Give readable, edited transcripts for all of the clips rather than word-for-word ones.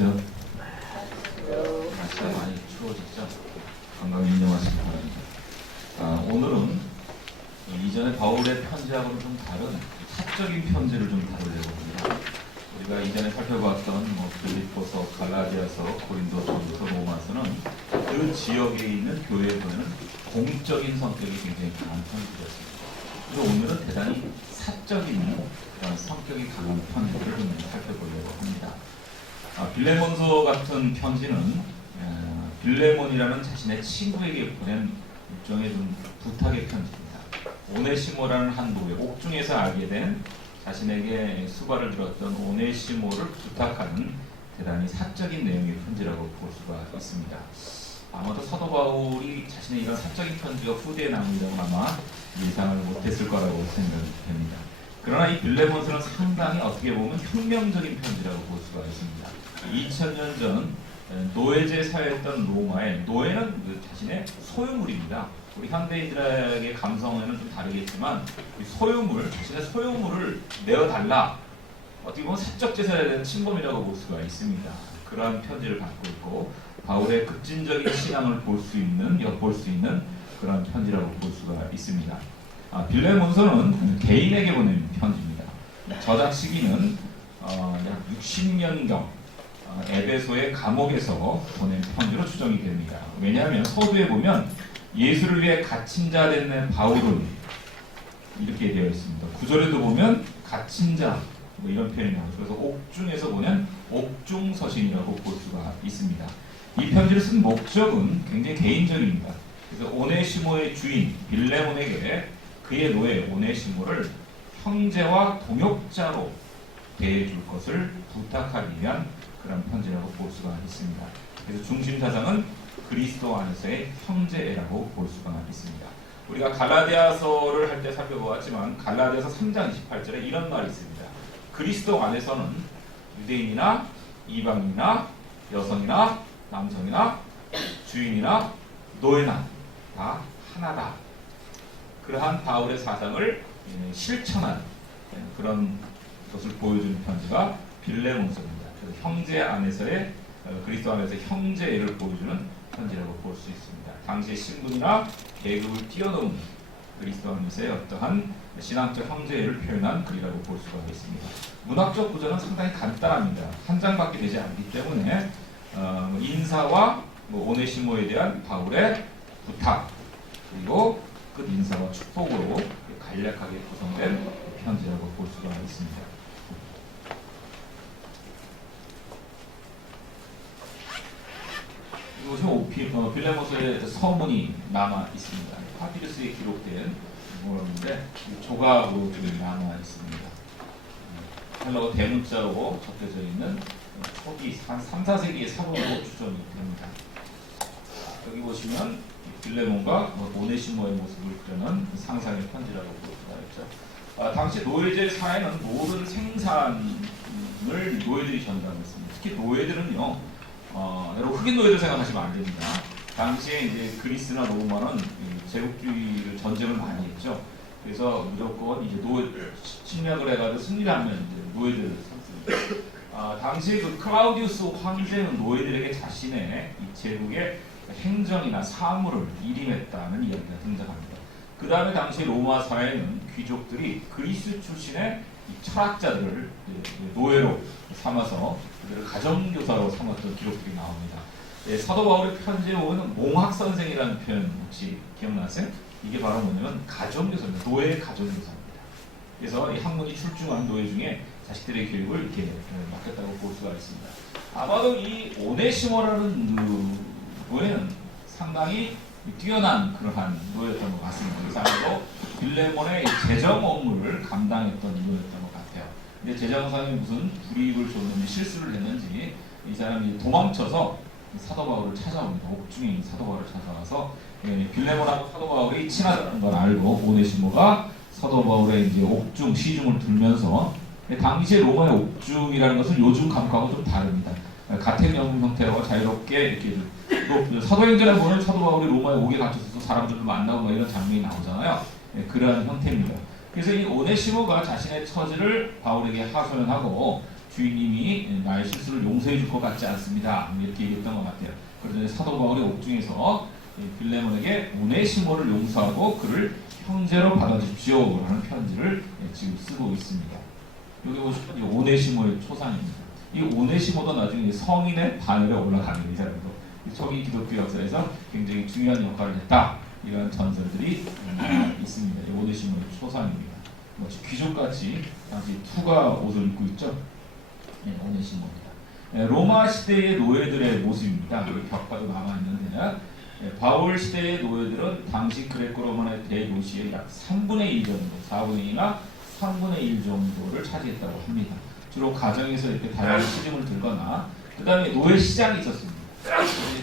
안녕하세요. 날씨가 많이 추워졌죠? 건강 인정하시기 바랍니다. 오늘은 이전에 바울의 편지하고는 좀 다른 사적인 편지를 좀 다루려고 합니다. 우리가 이전에 살펴봤던 빌립보서, 갈라디아서, 고린도, 전서, 로마서는 그 지역에 있는 교회에 보면 공적인 성격이 굉장히 강한 편지였습니다. 그래서 오늘은 대단히 사적인 성격이 강한 편지를 좀 살펴보려고 합니다. 빌레몬서 같은 편지는 빌레몬이라는 자신의 친구에게 보낸 일종의 좀 부탁의 편지입니다. 오네시모라는 한 노예, 옥중에서 알게 된 자신에게 수발을 들었던 오네시모를 부탁하는 대단히 사적인 내용의 편지라고 볼 수가 있습니다. 아마도 사도 바울이 자신의 이런 사적인 편지가 후대에 남으려고 아마 예상을 못했을 거라고 생각이 됩니다. 그러나 이 빌레몬서는 상당히 어떻게 보면 혁명적인 편지라고 볼 수가 있습니다. 2000년 전 노예제 사회였던 로마에 노예는 자신의 소유물입니다. 우리 현대인들에게 감성에는 좀 다르겠지만 소유물, 자신의 소유물을 내어달라, 어떻게 보면 사적 재산에 대한 침범이라고 볼 수가 있습니다. 그러한 편지를 받고 있고 바울의 급진적인 신앙을 엿볼 수 있는 그런 편지라고 볼 수가 있습니다. 빌레몬서는 개인에게 보낸 편지입니다. 저작 시기는 약 60년경 에베소의 감옥에서 보낸 편지로 추정이 됩니다. 왜냐하면 서두에 보면 예수를 위해 갇힌 자 된 바울은 이렇게 되어 있습니다. 구절에도 보면 갇힌 자 이런 표현이 나오죠. 그래서 옥중에서 보면 옥중서신이라고 볼 수가 있습니다. 이 편지를 쓴 목적은 굉장히 개인적입니다. 그래서 오네시모의 주인 빌레몬에게 그의 노예 오네시모를 형제와 동역자로 대해줄 것을 부탁하기 위한 그런 편지라고 볼 수가 있습니다. 그래서 중심 사상은 그리스도 안에서의 형제라고 볼 수가 있습니다. 우리가 갈라디아서를 할 때 살펴보았지만 갈라디아서 3장 28절에 이런 말이 있습니다. 그리스도 안에서는 유대인이나 이방인이나 여성이나 남성이나 주인이나 노예나 다 하나다. 그러한 바울의 사상을 실천한 그런 것을 보여주는 편지가 빌레몬서입니다. 그래서 형제 안에서의 그리스도 안에서의 형제를 보여주는 편지라고 볼 수 있습니다. 당시의 신분이나 계급을 뛰어넘은 그리스도 안에서의 어떠한 신앙적 형제를 표현한 글이라고 볼 수가 있습니다. 문학적 구조는 상당히 간단합니다. 한 장밖에 되지 않기 때문에 인사와 오네시모에 대한 바울의 부탁 그리고 끝 인사와 축복으로 간략하게 구성된 편지라고 볼 수가 있습니다. 이것이 빌레몬서의 서문이 남아 있습니다. 파피루스에 기록된 모형인데 조각으로 남아 있습니다. 헬라어 대문자로 적혀져 있는 초기 한 3, 4세기의 서문으로 추정이 됩니다. 여기 보시면 빌레몬과 오네시모의 모습을 그려놓은 상상의 편지라고 볼 수가 있죠. 당시 노예제 사회는 모든 생산을 노예들이 전담했습니다. 특히 노예들은요, 여러분 흑인 노예들 생각하시면 안 됩니다. 당시에 이제 그리스나 로마는 제국주의를 전쟁을 많이 했죠. 그래서 무조건 이제 침략을 해가지고 승리를 하면 이제 노예들을 썼습니다. 당시에 그 클라우디우스 황제는 노예들에게 자신의 이 제국의 행정이나 사물을 일임했다는 이야기가 등장합니다. 그 다음에 당시 로마 사회는 귀족들이 그리스 출신의 철학자들을 노예로 삼아서 그들을 가정교사로 삼았던 기록들이 나옵니다. 사도 바울의 편지에 오는 몽학선생이라는 표현 혹시 기억나세요? 이게 바로 뭐냐면 가정교사입니다. 노예 가정교사입니다. 그래서 이 학문이 출중한 노예 중에 자식들의 교육을 이렇게 맡겼다고 볼 수가 있습니다. 아마도 이 오네시모라는 노예는 상당히 뛰어난 그러한 노예였던 것 같습니다. 그래서 빌레몬의 재정 업무를 감당했던 노예였던 것 같아요. 근데 재정상에 무슨 불이익을 줬는지 실수를 했는지 이 사람이 도망쳐서 사도 바울을 찾아옵니다. 옥중에 사도 바울을 찾아와서 빌레몬하고 사도 바울이 친하다는 걸 알고 오네시모가 사도 바울의 이제 옥중 시중을 들면서 당시에 로마의 옥중이라는 것은 요즘 감각하고 좀 다릅니다. 가택연금 형태로 자유롭게 이렇게 또 사도행전에 보면 사도 바울이 로마에 옥에 갇혀서 사람들을 만나고 이런 장면이 나오잖아요. 그러한 형태입니다. 그래서 이 오네시모가 자신의 처지를 바울에게 하소연하고 주인님이 나의 실수를 용서해 줄 것 같지 않습니다. 이렇게 얘기했던 것 같아요. 그러더니 사도 바울이 옥중에서 빌레몬에게 오네시모를 용서하고 그를 형제로 받아주십시오 라는 편지를 지금 쓰고 있습니다. 여기 보시면 오네시모의 초상입니다. 이 오네시모도 나중에 성인의 반열에 올라가는 이 사람도 초기 기독교 역사에서 굉장히 중요한 역할을 했다. 이런 전설들이 있습니다. 이 오네시모의 초상입니다. 귀족같이 당시 투가 옷을 입고 있죠. 오네시모입니다. 로마 시대의 노예들의 모습입니다. 여기 벽화도 남아있는데 바울 시대의 노예들은 당시 그레코로마의 대도시의 약 3분의 1 정도, 4분의 2나 3분의 1 정도를 차지했다고 합니다. 주로 가정에서 이렇게 다양한 시중을 들거나 그 다음에 노예 시장이 있었습니다.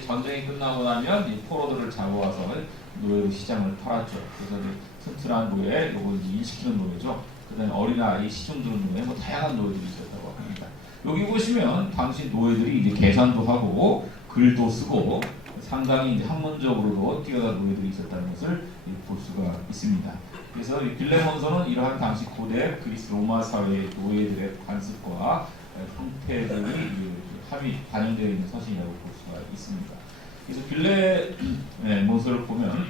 전쟁이 끝나고 나면 이 포로들을 잡아와서 노예로 시장을 팔았죠. 그래서 튼튼한 노예, 요거 이제 일시키는 노예죠. 그 다음에 어린아이, 시중 두는 노예, 뭐 다양한 노예들이 있었다고 합니다. 여기 보시면 당시 노예들이 이제 계산도 하고 글도 쓰고 상당히 이제 학문적으로도 뛰어난 노예들이 있었다는 것을 볼 수가 있습니다. 그래서 이 빌레몬서는 이러한 당시 고대 그리스 로마 사회의 노예들의 관습과 형태들이 합이 반영되어 있는 서신이라고 볼 수가 있습니다. 그래서 빌레몬서를 보면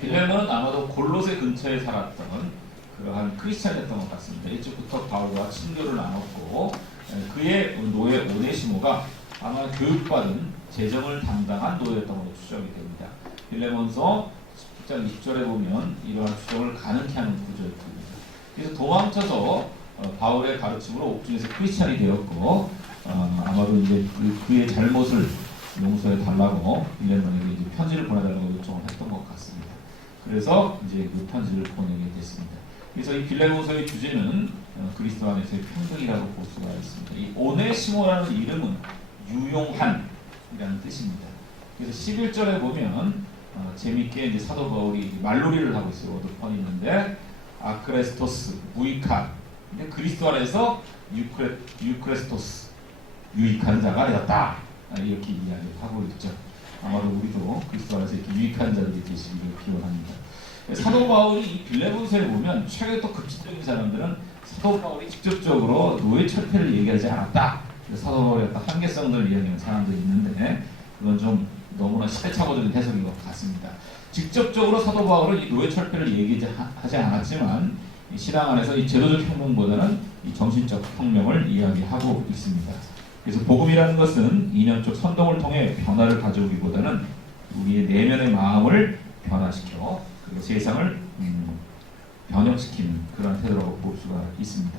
빌레몬은 아마도 골로새 근처에 살았던 그러한 크리스찬이었던 것 같습니다. 일찍부터 바울과 친교를 나눴고 그의 노예 오네시모가 아마 교육받은 재정을 담당한 노예였던 것으로 추정이 됩니다. 빌레몬서 10장 20절에 보면 이러한 추정을 가능케 하는 구조였습니다. 그래서 도망쳐서 바울의 가르침으로 옥중에서 크리스찬이 되었고 아마도 이제 그의 잘못을 용서해 달라고 빌레몬에게 이제 편지를 보내달라고 요청을 했던 것 같습니다. 그래서 이제 그 편지를 보내게 됐습니다. 그래서 이 빌레몬서의 주제는 그리스도 안에서의 평등이라고 볼 수가 있습니다. 이 오네시모라는 이름은 유용한이라는 뜻입니다. 그래서 11절에 보면 재밌게 이제 사도 바울이 말놀이를 하고 있어요. 어드펀이 있는데 아크레스토스, 무익한. 근데 그리스도 안에서 유크레스토스, 유익한 자가 되었다. 이렇게 이야기하고 있죠. 아마도 우리도 그리스도 안에서 이렇게 유익한 자들이 되시기를 기원합니다. 사도 바울이 이 빌레몬서에 보면 최근에 또 급진적인 사람들은 사도 바울이 직접적으로 노예 철폐를 얘기하지 않았다. 사도 바울의 어떤 한계성들을 이야기하는 사람들이 있는데 그건 좀 너무나 시대착오적인 해석인 것 같습니다. 직접적으로 사도 바울은 이 노예 철폐를 얘기하지 않았지만 이 신앙 안에서 이 제도적 혁명보다는 이 정신적 혁명을 이야기하고 있습니다. 그래서 복음이라는 것은 이념적 선동을 통해 변화를 가져오기보다는 우리의 내면의 마음을 변화시켜 그리고 세상을 변형시키는 그런 태도라고 볼 수가 있습니다.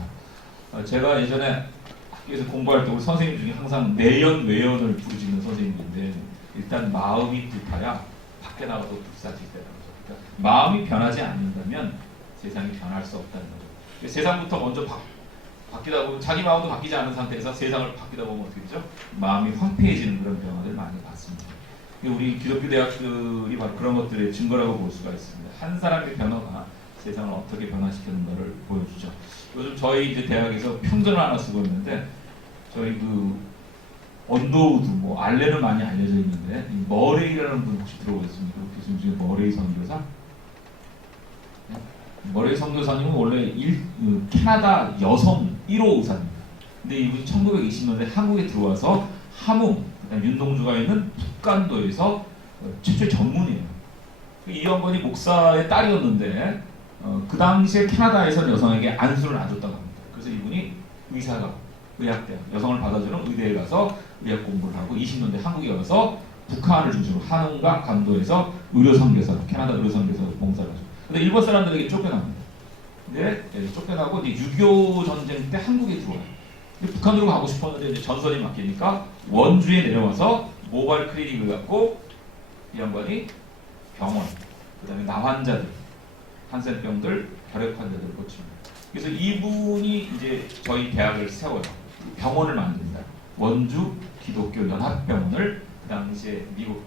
제가 예전에 학교에서 공부할 때 우리 선생님 중에 항상 내연, 외연을 부르시는 선생님인데 일단 마음이 불타야 밖에 나가도 불사질다는 거죠. 그러니까 마음이 변하지 않는다면 세상이 변할 수 없다는 거죠. 세상부터 먼저 바뀌다 보면 자기 마음도 바뀌지 않은 상태에서 세상을 바뀌다 보면 어떻게 되죠? 마음이 황폐해지는 그런 변화를 많이 봤습니다. 우리 기독교 대학들이 바로 그런 것들의 증거라고 볼 수가 있습니다. 한 사람의 변화가 세상을 어떻게 변화시키는가를 보여주죠. 요즘 저희 이제 대학에서 평전을 하나 쓰고 있는데 저희 그 언더우드 뭐 알레는 많이 알려져 있는데 이 머레이라는 분 혹시 들어보셨습니까? 교수님 중에 머레이 선교사? 머레이 선교사님은 원래 캐나다 여성 1호 의사입니다. 근데 이분이 1920년대 한국에 들어와서 함흥, 윤동주가 있는 북간도에서 최초의 전문이에요. 이 양반이 목사의 딸이었는데 그 당시에 캐나다에서는 여성에게 안수를 안 줬다고 합니다. 그래서 이분이 의사가 의학대학, 여성을 받아주는 의대에 가서 의학 공부를 하고 20년대 한국에 와서 북한을 중심으로 한흥과 간도에서 의료선교사로 캐나다 의료선교사로 봉사를 하죠. 근데 일본 사람들에게 쫓겨납니다. 근데 쫓겨나고 이제 6.25 전쟁 때 한국에 들어와요. 근데 북한으로 가고 싶었는데 이제 전선이 막히니까 원주에 내려와서 모바일 클리닉을 갖고 이 양반이 병원, 그 다음에 나환자들, 한센병들, 혈액 환자들을 고칩니다. 그래서 이분이 이제 저희 대학을 세워요. 병원을 만듭니다. 원주 기독교 연합병원을 그 당시에 미국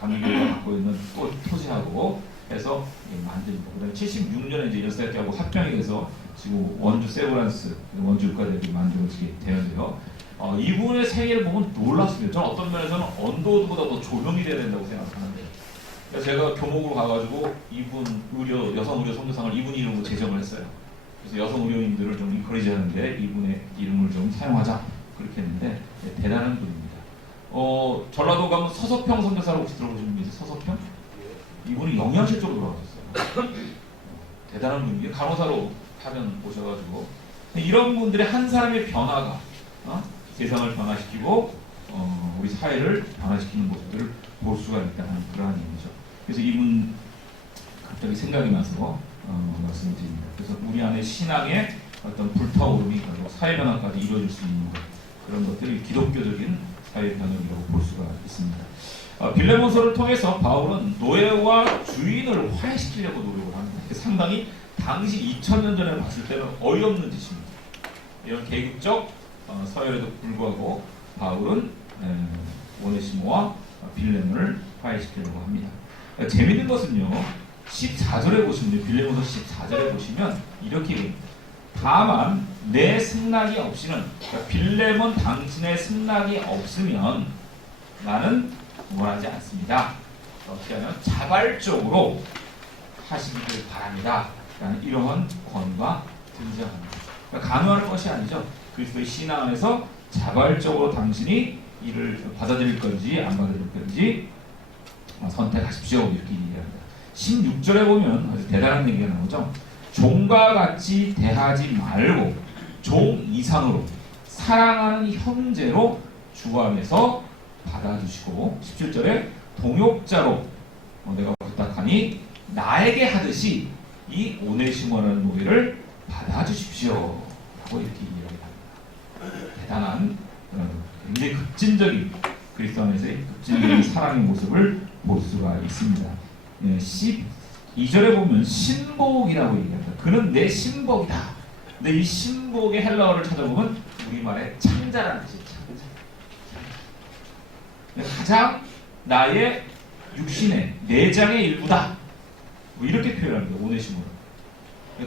감리교가 갖고 있는 또 토지하고 해서 만듭니다. 그 다음에 76년에 이제 연세대하고 합병이 돼서 지금 원주 세브란스, 원주 의과대학이 만들어지게 되는데요. 이분의 생애를 보면 놀랐습니다. 저는 어떤 면에서는 언더우드보다 더 조명이 돼야 된다고 생각하는데 제가 교목으로 가가지고 이분 여성 의료 선교상을 이분 이름으로 제정을 했어요. 그래서 여성 의료인들을 좀 인커리지하는데 이분의 이름을 좀 사용하자 그렇게 했는데 대단한 분입니다. 전라도 가면 서석평 선교사를 혹시 들어보신 분 계세요? 서석평? 이분이 영양실 쪽으로 돌아가셨어요. 대단한 분이에요. 간호사로 파견 오셔가지고 이런 분들의 한 사람의 변화가 세상을 변화시키고 우리 사회를 변화시키는 모습들을 볼 수가 있다는 그러한 얘기죠. 그래서 이분 갑자기 생각이 나서 말씀을 드립니다. 그래서 우리 안에 신앙의 어떤 불타오름이 그리고 사회 변화까지 이루어질 수 있는 것, 그런 것들이 기독교적인 사회 변화라고 볼 수가 있습니다. 빌레몬서를 통해서 바울은 노예와 주인을 화해시키려고 노력을 합니다. 상당히 당시 2000년 전에 봤을 때는 어이없는 짓입니다. 이런 계급적 서열에도 불구하고 바울은 오네시모와 빌레몬을 화해시키려고 합니다. 재밌는 것은요, 14절에 보시면, 빌레몬서 14절에 보시면 이렇게 얘기합니다. 다만 내 승낙이 없이는, 그러니까 빌레몬 당신의 승낙이 없으면 나는 원하지 않습니다. 어떻게 하면 자발적으로 하시기를 바랍니다. 라는 이러한 권유가 등장합니다. 그러니까 강요할 것이 아니죠. 그리스도의 신앙 안에서 자발적으로 당신이 이를 받아들일 건지 안 받아들일 건지 선택하십시오. 이렇게 얘기합니다. 16절에 보면 아주 대단한 얘기가 나오죠. 종과 같이 대하지 말고 종 이상으로 사랑하는 형제로 주 안에서 받아주시고, 17절에 동역자로 내가 부탁하니 나에게 하듯이 이 오네시모라는 노예를 받아주십시오 라고 이렇게 이야기합니다. 대단한 굉장히 급진적인 그리스도 안에서의 급진적인 사랑의 모습을 볼 수가 있습니다. 12절에 보면 신복이라고 얘기합니다. 그는 내 신복이다. 근데 이 신복의 헬라어를 찾아보면 우리말에 창자라는 뜻이에요. 창자. 가장 나의 육신의 내장의 일부다. 뭐 이렇게 표현합니다. 오네시모를.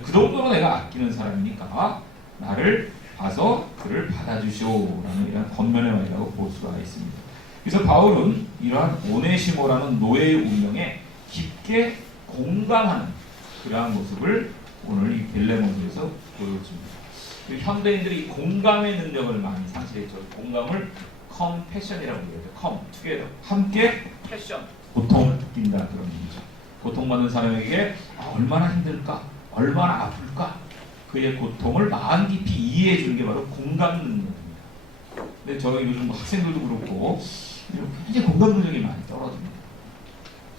그 정도로 내가 아끼는 사람이니까 나를 봐서 그를 받아주시오라는 이런 권면의 말이라고 볼 수가 있습니다. 그래서 바울은 이러한 오네시모라는 노예의 운명에 깊게 공감하는 그러한 모습을 오늘 이 빌레몬서에서 보여줍니다. 현대인들이 공감의 능력을 많이 상실했죠. 공감을 컴패션이라고 얘기하죠. 컴, 투게더, 함께 패션, 고통을 느낀다 그런 얘기죠. 고통받는 사람에게 얼마나 힘들까, 얼마나 아플까, 그의 고통을 마음 깊이 이해해 주는 게 바로 공감 능력입니다. 근데 저희 요즘 학생들도 그렇고 이제 공감 능력이 많이 떨어집니다.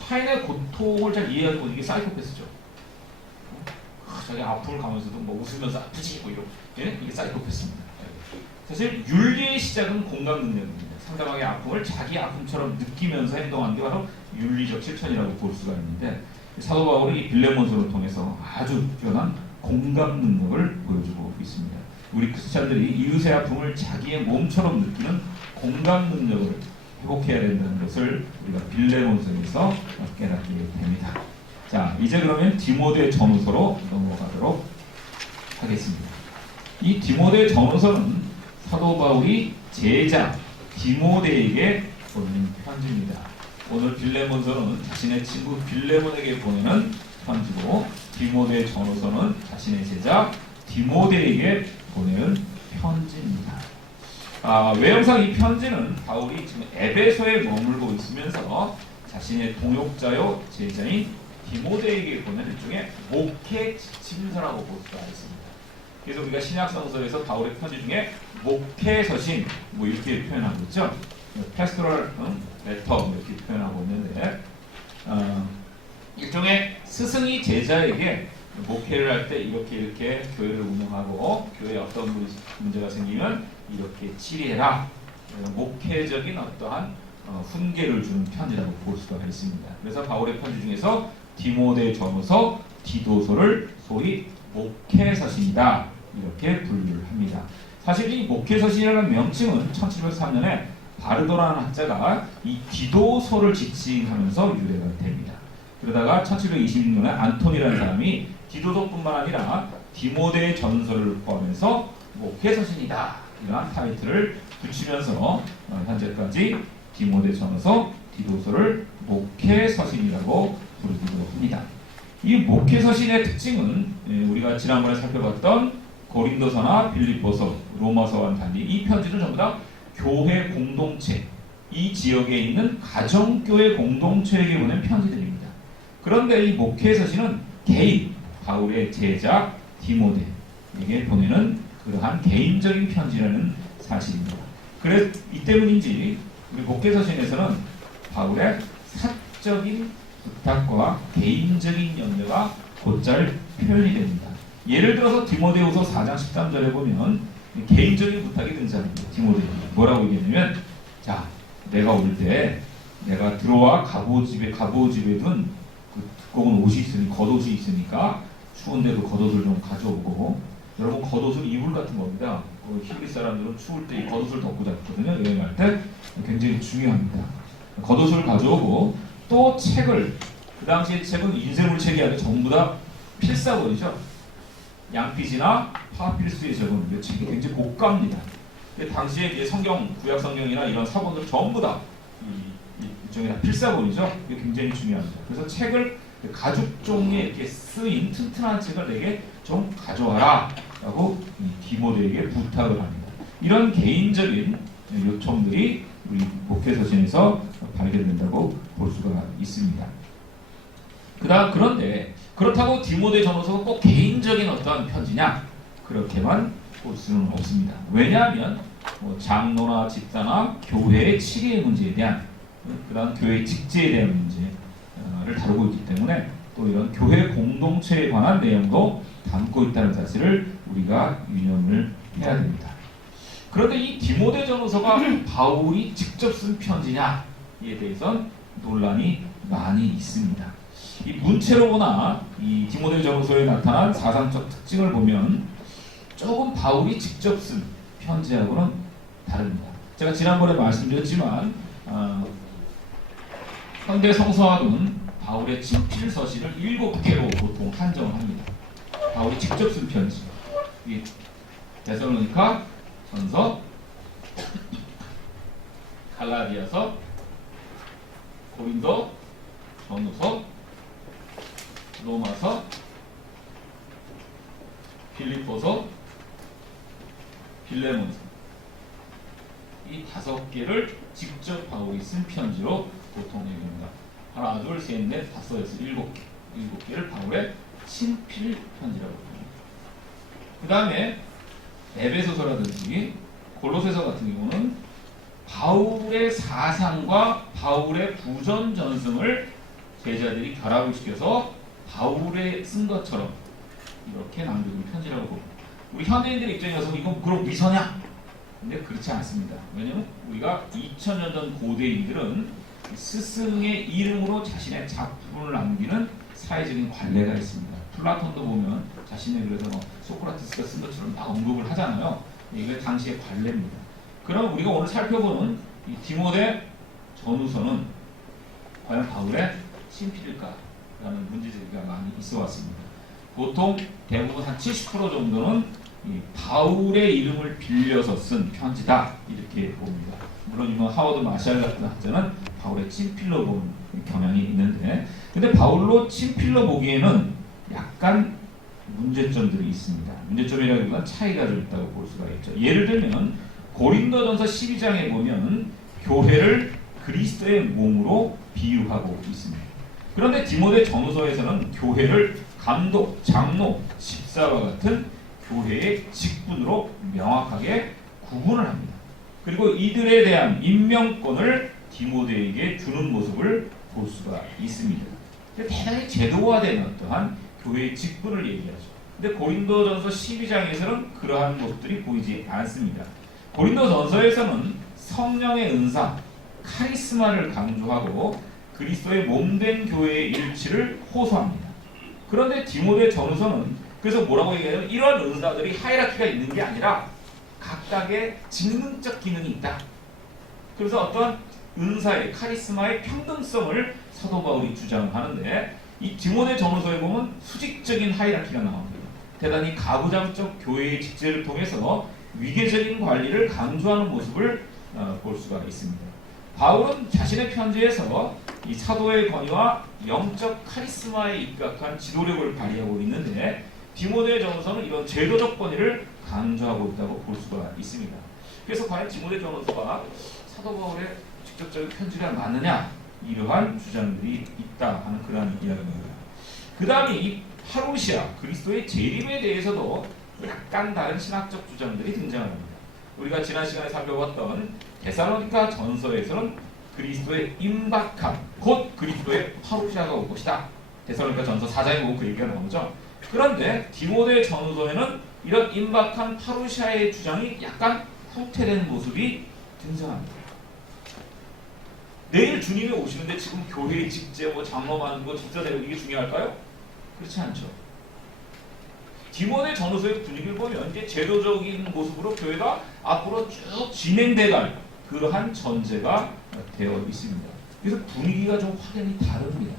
타인의 고통을 잘 이해하지 못하는 게 사이코패스죠. 자기 아픔을 가면서도 뭐 웃으면서 아프지 뭐 이러고, 이게 사이코패스입니다. 사실 윤리의 시작은 공감 능력입니다. 상대방의 아픔을 자기 아픔처럼 느끼면서 행동하는 게 바로 윤리적 실천이라고 볼 수가 있는데, 사도 바울이 이 빌레몬서를 통해서 아주 뛰어난 공감 능력을 보여주고 있습니다. 우리 크리스찬들이 이웃의 아픔을 자기의 몸처럼 느끼는 공감 능력을 회복해야 된다는 것을 우리가 빌레몬서에서 깨닫게 됩니다. 자, 이제 그러면 디모데 전후서로 넘어가도록 하겠습니다. 이 디모데 전후서는 사도 바울이 제자 디모데에게 보내는 편지입니다. 오늘 빌레몬서는 자신의 친구 빌레몬에게 보내는 편지고, 디모데 전후서는 자신의 제자 디모데에게 보내는 편지입니다. 외형상 이 편지는 바울이 지금 에베소에 머물고 있으면서 자신의 동역자요 제자인 디모데에게 보내는 일종의 목회 지침서라고 볼 수가 있습니다. 그래서 우리가 신약성서에서 바울의 편지 중에 목회 서신 뭐 이렇게 표현하고 있죠. 패스토럴 레터 이렇게 표현하고 있는데, 일종의 스승이 제자에게 목회를 할 때 이렇게 교회를 운영하고 교회에 어떤 문제가 생기면 이렇게 치리해라, 목회적인 어떠한 훈계를 주는 편지라고 볼 수가 있습니다. 그래서 바울의 편지 중에서 디모데 전후서, 디도서를 소위 목회서신이다 이렇게 분류를 합니다. 사실 이 목회서신이라는 명칭은 1703년에 바르도라는 학자가 이 디도서를 지칭하면서 유래가 됩니다. 그러다가 1726년에 안토니라는 사람이 디도서뿐만 아니라 디모데 전서를 포함해서 목회서신이다 이러한 타이틀을 붙이면서 현재까지 디모데 전서, 디도서를 목회서신이라고 부르기도 합니다. 이 목회서신의 특징은 우리가 지난번에 살펴봤던 고린도서나 빌립보서, 로마서와는 달리 이 편지는 전부 다 교회 공동체, 이 지역에 있는 가정교회 공동체에게 보낸 편지들입니다. 그런데 이 목회서신은 개인, 바울의 제자 디모데에게 보내는 그러한 개인적인 편지라는 사실입니다. 그래서 이 때문인지 우리 목회서신에서는 바울의 사적인 부탁과 개인적인 연대가 곧잘 표현이 됩니다. 예를 들어서 디모데후서 4장 13절에 보면 개인적인 부탁이 등장합니다. 디모데에게 뭐라고 얘기하냐면, 자, 내가 올 때 내가 들어와 갑옷 집에 둔 그 두꺼운 옷이 있으니 겉옷이 있으니까 추운데도 겉옷을 좀 가져오고, 여러분 겉옷은 이불 같은 겁니다. 히브리 사람들은 추울 때 이 겉옷을 덮고 잡거든요. 여행할 때 굉장히 중요합니다. 겉옷을 가져오고 또 책을, 그 당시에 책은 인쇄물 책이 아니라 전부 다 필사본이죠. 양피지나 파필스에 적은 책이 굉장히 고가입니다. 당시에 이제 성경, 구약 성경이나 이런 서본들 전부 다 일종의 다 필사본이죠. 이게 굉장히 중요합니다. 그래서 책을 가죽종에 이렇게 쓰인 튼튼한 책을 내게 좀 가져와라 라고 디모데에게 부탁을 합니다. 이런 개인적인 요청들이 우리 목회서신에서 발견된다고 볼 수가 있습니다. 그런데 그렇다고 디모데 전서가 꼭 개인적인 어떤 편지냐? 그렇게만 볼 수는 없습니다. 왜냐하면 장로나 집사나 교회의 치리의 문제에 대한, 그다음 교회 직제에 대한 문제를 다루고 있기 때문에 또 이런 교회 공동체에 관한 내용도 담고 있다는 사실을 우리가 유념을 해야 됩니다. 그런데 이 디모데 전서가 바울이 직접 쓴 편지냐에 대해서는 논란이 많이 있습니다. 이 문체로 보나 이 디모데 전서에 나타난 사상적 특징을 보면 조금 바울이 직접 쓴 편지하고는 다릅니다. 제가 지난번에 말씀드렸지만 현대 성서학은 바울의 친필 서신을 7개로 보통 한정을 합니다. 바울이 직접 쓴 편지, 이 데살로니가 전서, 갈라디아서, 고린도 전후서, 로마서, 빌립보서, 빌레몬서, 이 5개를 직접 바울이 쓴 편지로 보통 얘기합니다. 하나, 둘, 셋, 넷, 다섯, 여섯, 7개. 7개를 바울의 친필 편지라고 합니다. 그 다음에 에베소서라든지 골로새서 같은 경우는 바울의 사상과 바울의 부전 전승을 제자들이 결합을 시켜서 바울의 쓴 것처럼 이렇게 남겨둔 편지라고 봅니다. 우리 현대인들의 입장에서 이건 그럼 위서냐? 근데 그렇지 않습니다. 왜냐하면 우리가 2000년 전 고대인들은 스승의 이름으로 자신의 작품을 남기는 사회적인 관례가 있습니다. 플라톤도 보면 자신의 그래서 소크라테스가 쓴 것처럼 막 언급을 하잖아요. 이게 당시의 관례입니다. 그럼 우리가 오늘 살펴보는 이 디모데 전후서는 과연 바울의 친필일까라는 문제제기가 많이 있어 왔습니다. 보통 대부분 한 70% 정도는 이 바울의 이름을 빌려서 쓴 편지다 이렇게 봅니다. 물론 이번 하워드 마샬 같은 학자는 바울의 친필로 보는 경향이 있는데, 근데 바울로 친필로 보기에는 약간 문제점들이 있습니다. 문제점이라기보다는 차이가 좀 있다고 볼 수가 있죠. 예를 들면 고린도전서 12장에 보면 교회를 그리스도의 몸으로 비유하고 있습니다. 그런데 디모데 전후서에서는 교회를 감독, 장로, 집사와 같은 교회의 직분으로 명확하게 구분을 합니다. 그리고 이들에 대한 임명권을 디모데에게 주는 모습을 볼 수가 있습니다. 대단히 제도화된 어떠한 교회의 직분을 얘기하죠. 근데 고린도전서 12장에서는 그러한 모습들이 보이지 않습니다. 고린도전서에서는 성령의 은사, 카리스마를 강조하고 그리스도의 몸된 교회의 일치를 호소합니다. 그런데 디모데 전후서는 그래서 뭐라고 얘기하냐면 이러한 은사들이 하이라키가 있는 게 아니라 각각의 직능적 기능이 있다. 그래서 어떤 은사의 카리스마의 평등성을 사도 바울이 주장하는데, 이 디모데 전후서에 보면 수직적인 하이라키가 나옵니다. 대단히 가부장적 교회의 직제를 통해서 위계적인 관리를 강조하는 모습을 볼 수가 있습니다. 바울은 자신의 편지에서 이 사도의 권위와 영적 카리스마에 입각한 지도력을 발휘하고 있는데 디모데 전서는 이런 제도적 권위를 강조하고 있다고 볼 수가 있습니다. 그래서 과연 디모데 전서가 사도 바울의 직접적인 편지가 맞느냐, 이러한 주장들이 있다 하는 그러한 이야기입니다. 그 다음에 이 파루시아, 그리스도의 재림에 대해서도 약간 다른 신학적 주장들이 등장합니다. 우리가 지난 시간에 살펴봤던 데살로니가 전서에서는 그리스도의 임박함, 곧 그리스도의 파루시아가 올 것이다. 데살로니가 전서 4장에 보고 그 얘기가 나오죠. 그런데 디모데 전서에는 이런 임박한 파루시아의 주장이 약간 후퇴되는 모습이 등장합니다. 내일 주님이 오시는데 지금 교회의 직제, 장로 많은 거, 직사대로 이게 중요할까요? 그렇지 않죠. 디모데 전서의 분위기를 보면 이제 제도적인 모습으로 교회가 앞으로 쭉 진행돼갈 그러한 전제가 되어 있습니다. 그래서 분위기가 좀 확연히 다릅니다.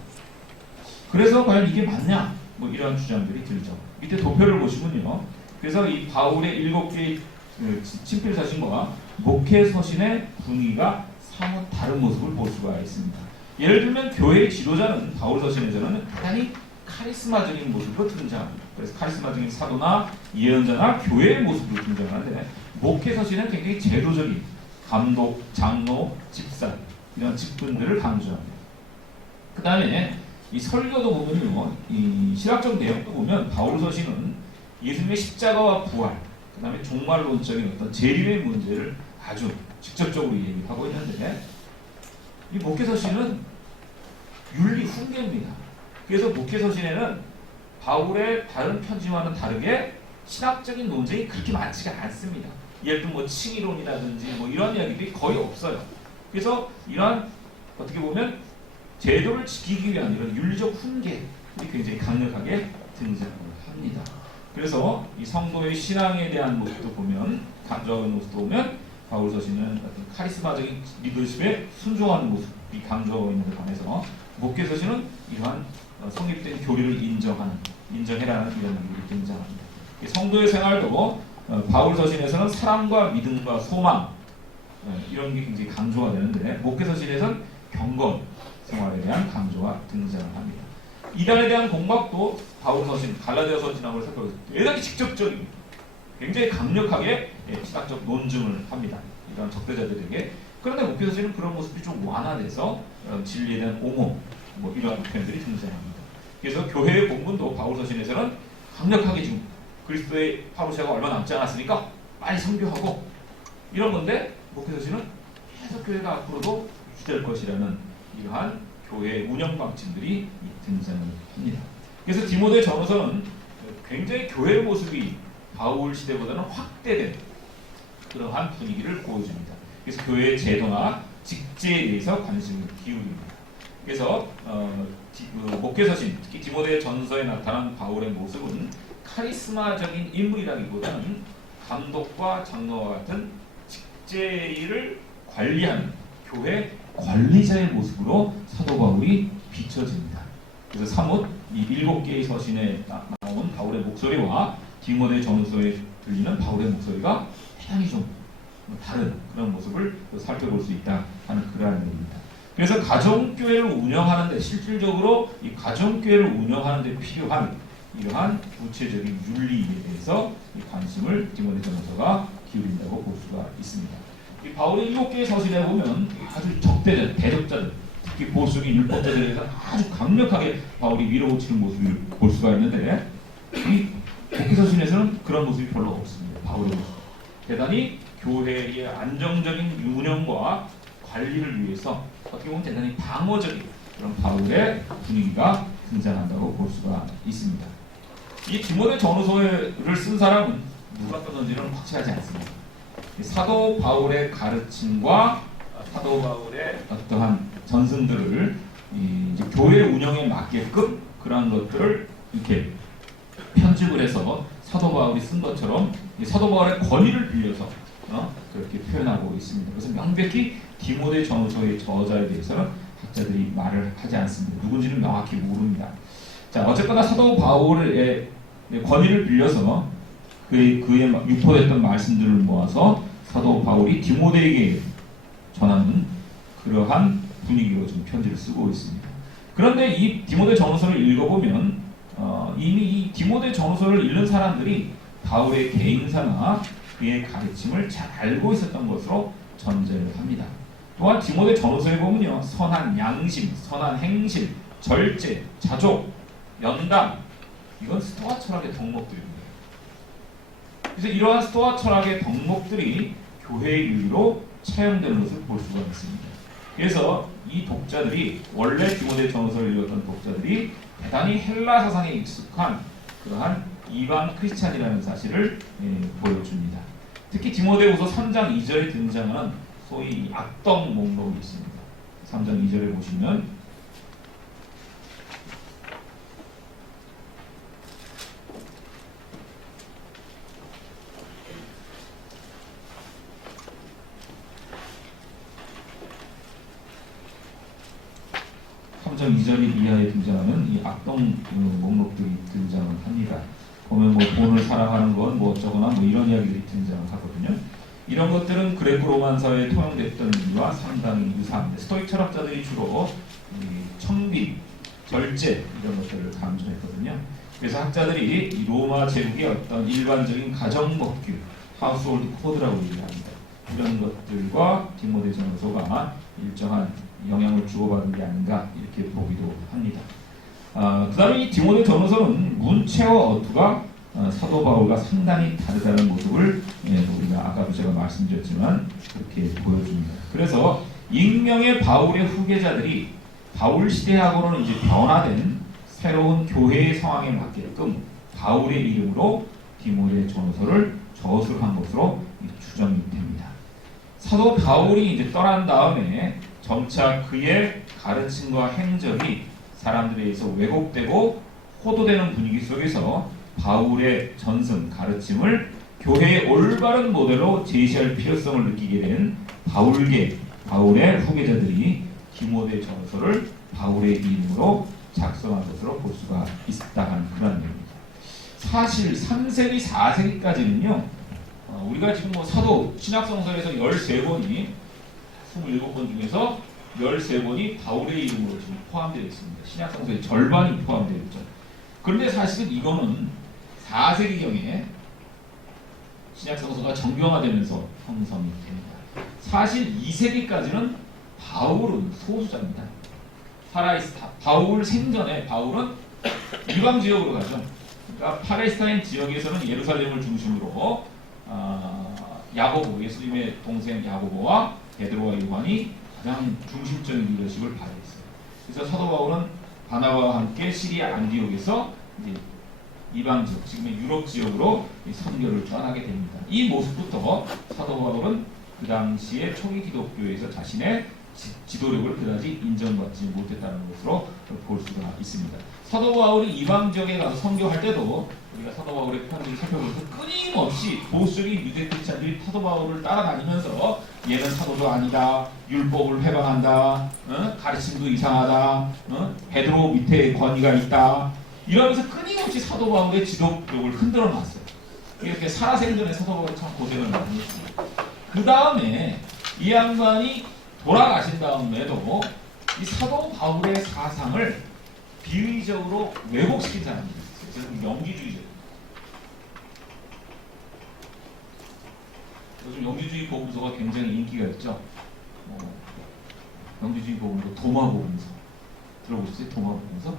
그래서 과연 이게 맞냐? 이런 주장들이 들죠. 밑에 도표를 보시면요. 그래서 이 바울의 7개의 친필 서신과 목회 서신의 분위기가 사뭇 다른 모습을 볼 수가 있습니다. 예를 들면 교회의 지도자는 바울 서신에서는 대단히 카리스마적인 모습으로 등장합니다. 그래서 카리스마적인 사도나 예언자나 교회의 모습으로 등장하는데 목회 서신은 굉장히 제도적인 감독, 장로, 집사 이런 직분들을 강조합니다. 그 다음에 이 설교도 보면요, 이 신학적 내용도 보면 바울 서신은 예수님의 십자가와 부활, 그 다음에 종말론적인 어떤 재림의 문제를 아주 직접적으로 얘기하고 있는데 이 목회 서신은 윤리 훈계입니다. 그래서 목회 서신에는 바울의 다른 편지와는 다르게 신학적인 논쟁이 그렇게 많지가 않습니다. 예를 들면 칭의론이라든지 이런 이야기들이 거의 없어요. 그래서 이러한 어떻게 보면 제도를 지키기 위한 이런 윤리적 훈계들이 굉장히 강력하게 등장을 합니다. 그래서 이 성도의 신앙에 대한 모습도 보면, 강조하는 모습도 보면 바울 서신은 어떤 카리스마적인 리더십에 순종하는 모습이 강조하고 있는 데 반해서 목회 서신은 이러한 성립된 교리를 인정해라는 이런 의미가 등장합니다. 성도의 생활도 바울 서신에서는 사랑과 믿음과 소망 이런 게 굉장히 강조가 되는데 목회 서신에서는 경건 생활에 대한 강조가 등장을 합니다. 이단에 대한 공박도 바울 서신, 갈라디아서 지난번에 살펴봤을 때 대단히 직접적인, 굉장히 강력하게 신학적 논증을 합니다. 이런 적대자들에게. 그런데 목회 서신은 그런 모습이 좀 완화돼서 진리에 대한 옹호, 이러한 표현들이 등장합니다. 그래서 교회의 본문도 바울 서신에서는 강력하게 지금 그리스도의 파루시아가 얼마 남지 않았으니까 많이 선교하고 이런 건데 목회 서신은 계속 교회가 앞으로도 유지될 것이라는 이러한 교회의 운영 방침들이 등장을 합니다. 그래서 디모데 전서는 굉장히 교회의 모습이 바울 시대보다는 확대된 그러한 분위기를 보여줍니다. 그래서 교회의 제도나 직제에 대해서 관심을 기울입니다. 그래서 목회 서신, 특히 디모데 전서에 나타난 바울의 모습은 카리스마적인 인물이라기보다는 감독과 장로와 같은 직제를 관리하는 교회 관리자의 모습으로 사도 바울이 비춰집니다. 그래서 사뭇 이 7개의 서신에 나온 바울의 목소리와 디모데 전서에 들리는 바울의 목소리가 대단히 좀 다른 그런 모습을 살펴볼 수 있다 하는 그러한 얘기입니다. 그래서 가정교회를 운영하는데 실질적으로 이 가정교회를 운영하는데 필요한 이러한 구체적인 윤리에 대해서 이 관심을 디모데 전서가 기울인다고 볼 수가 있습니다. 이 바울의 7개의 서신에 보면 아주 적대적, 대적자들, 특히 보수적인 율법자들에 대해서 아주 강력하게 바울이 밀어붙이는 모습을 볼 수가 있는데 이 목회 서신에서는 그런 모습이 별로 없습니다. 바울의 모습. 대단히 교회의 안정적인 운영과 관리를 위해서 어떻게 보면 대단히 방어적인 그런 바울의 분위기가 등장한다고 볼 수가 있습니다. 이 디모데 전서를 쓴 사람은 누가 썼는지는 확실하지 않습니다. 사도 바울의 가르침과 사도 바울의 어떠한 전승들을 이제 교회 운영에 맞게끔 그러한 것들을 이렇게 편집을 해서 사도 바울이 쓴 것처럼 사도 바울의 권위를 빌려서 그렇게 표현하고 있습니다. 그래서 명백히 디모데 전서의 저자에 대해서는 학자들이 말을 하지 않습니다. 누군지는 명확히 모릅니다. 자, 어쨌거나 사도 바울의 권위를 빌려서 그의 유포됐던 말씀들을 모아서 사도 바울이 디모데에게 전하는 그러한 분위기로 좀 편지를 쓰고 있습니다. 그런데 이 디모데 전후서를 읽어보면 이미 이 디모데 전후서를 읽는 사람들이 바울의 개인사나 그의 가르침을 잘 알고 있었던 것으로 전제를 합니다. 또한 디모데 전후서에 보면요, 선한 양심, 선한 행실, 절제, 자족, 연당, 이건 스토아 철학의 덕목들입니다. 그래서 이러한 스토아 철학의 덕목들이 교회의 윤리로 차용되는 것을 볼 수가 있습니다. 그래서 이 독자들이 원래 디모데 전후서를 읽었던 독자들이 대단히 헬라 사상에 익숙한 그러한 이방 크리스찬이라는 사실을 보여줍니다. 특히 디모데후서 3장 2절에 등장하는 소위 악덕 목록이 있습니다. 3장 2절에 보시면 장 2절 이하에 등장하는 이 악덕 목록들이 등장을 합니다. 보면 뭐 돈을 사랑하는 건 뭐 어쩌거나 뭐 이런 이야기들이 등장하거든요. 이런 것들은 그레코 로만 사회에 통용됐던 일과 상당히 유사합니다. 스토익 철학자들이 주로 청빈, 절제 이런 것들을 강조했거든요. 그래서 학자들이 이 로마 제국의 어떤 일반적인 가정 법규, 하우스홀드 코드라고 얘기합니다. 이런 것들과 디모데 전후서가 일정한 영향을 주고받은 게 아닌가 이렇게 보기도 합니다. 그 다음에 이 디모데 전후서는 문체와 어투가 사도 바울과 상당히 다르다는 모습을 우리가 아까도 제가 말씀드렸지만 그렇게 보여줍니다. 그래서 익명의 바울의 후계자들이 바울 시대하고는 이제 변화된 새로운 교회의 상황에 맞게끔 바울의 이름으로 디모데 전후서를 저술한 것으로 추정이 됩니다. 사도 바울이 이제 떠난 다음에 점차 그의 가르침과 행적이 사람들에 의해서 왜곡되고 호도되는 분위기 속에서 바울의 전승 가르침을 교회의 올바른 모델로 제시할 필요성을 느끼게 된 바울의 후계자들이 디모데 전서를 바울의 이름으로 작성한 것으로 볼 수가 있다는 그런 내용입니다. 사실 3세기, 4세기까지는요, 우리가 지금 뭐 사도 신약성서에서 13번이 27번 중에서 13번이 바울의 이름으로 지금 포함되어 있습니다. 신약성서의 절반이 포함되어 있죠. 그런데 사실은 이거는 4세기경에 신약성서가 정교화되면서 형성이 됩니다. 사실 2세기까지는 바울은 소수자입니다. 바울 생전에 바울은 이방 지역으로 가죠. 그러니까 팔레스타인 지역에서는 예루살렘을 중심으로 야고보, 예수님의 동생 야고보와 베드로와 요한이 가장 중심적인 리더십을 발휘했어요. 그래서 사도 바울은 바나바와 함께 시리아 안디옥에서 이제 이방 지역, 지금의 유럽 지역으로 선교를 떠나게 됩니다. 이 모습부터 사도 바울은 그 당시에 초기 기독교에서 자신의 지도력을 그다지 인정받지 못했다는 것으로 볼 수가 있습니다. 사도 바울이 이방 지역에 가서 선교할 때도 우리가 사도 바울의 편지를 살펴볼 때 끊임없이 보수적인 유대 크리스찬들이 사도 바울을 따라다니면서 얘는 사도도 아니다, 율법을 회방한다, 가르침도 이상하다, 베드로 밑에 권위가 있다, 이러면서 끊임없이 사도 바울의 지도력을 흔들어 놨어요. 이렇게 살아생전에 사도 바울이 참 고생을 많이 했습니다. 그 다음에 이 양반이 돌아가신 다음에도 이 사도 바울의 사상을 비의적으로 왜곡시킨 사람들이 있어요. 그래서 영지주의者. 요즘 영지주의 복음서가 굉장히 인기가 있죠. 영지주의 복음서, 도마복음서 들어보셨어요? 도마복음서?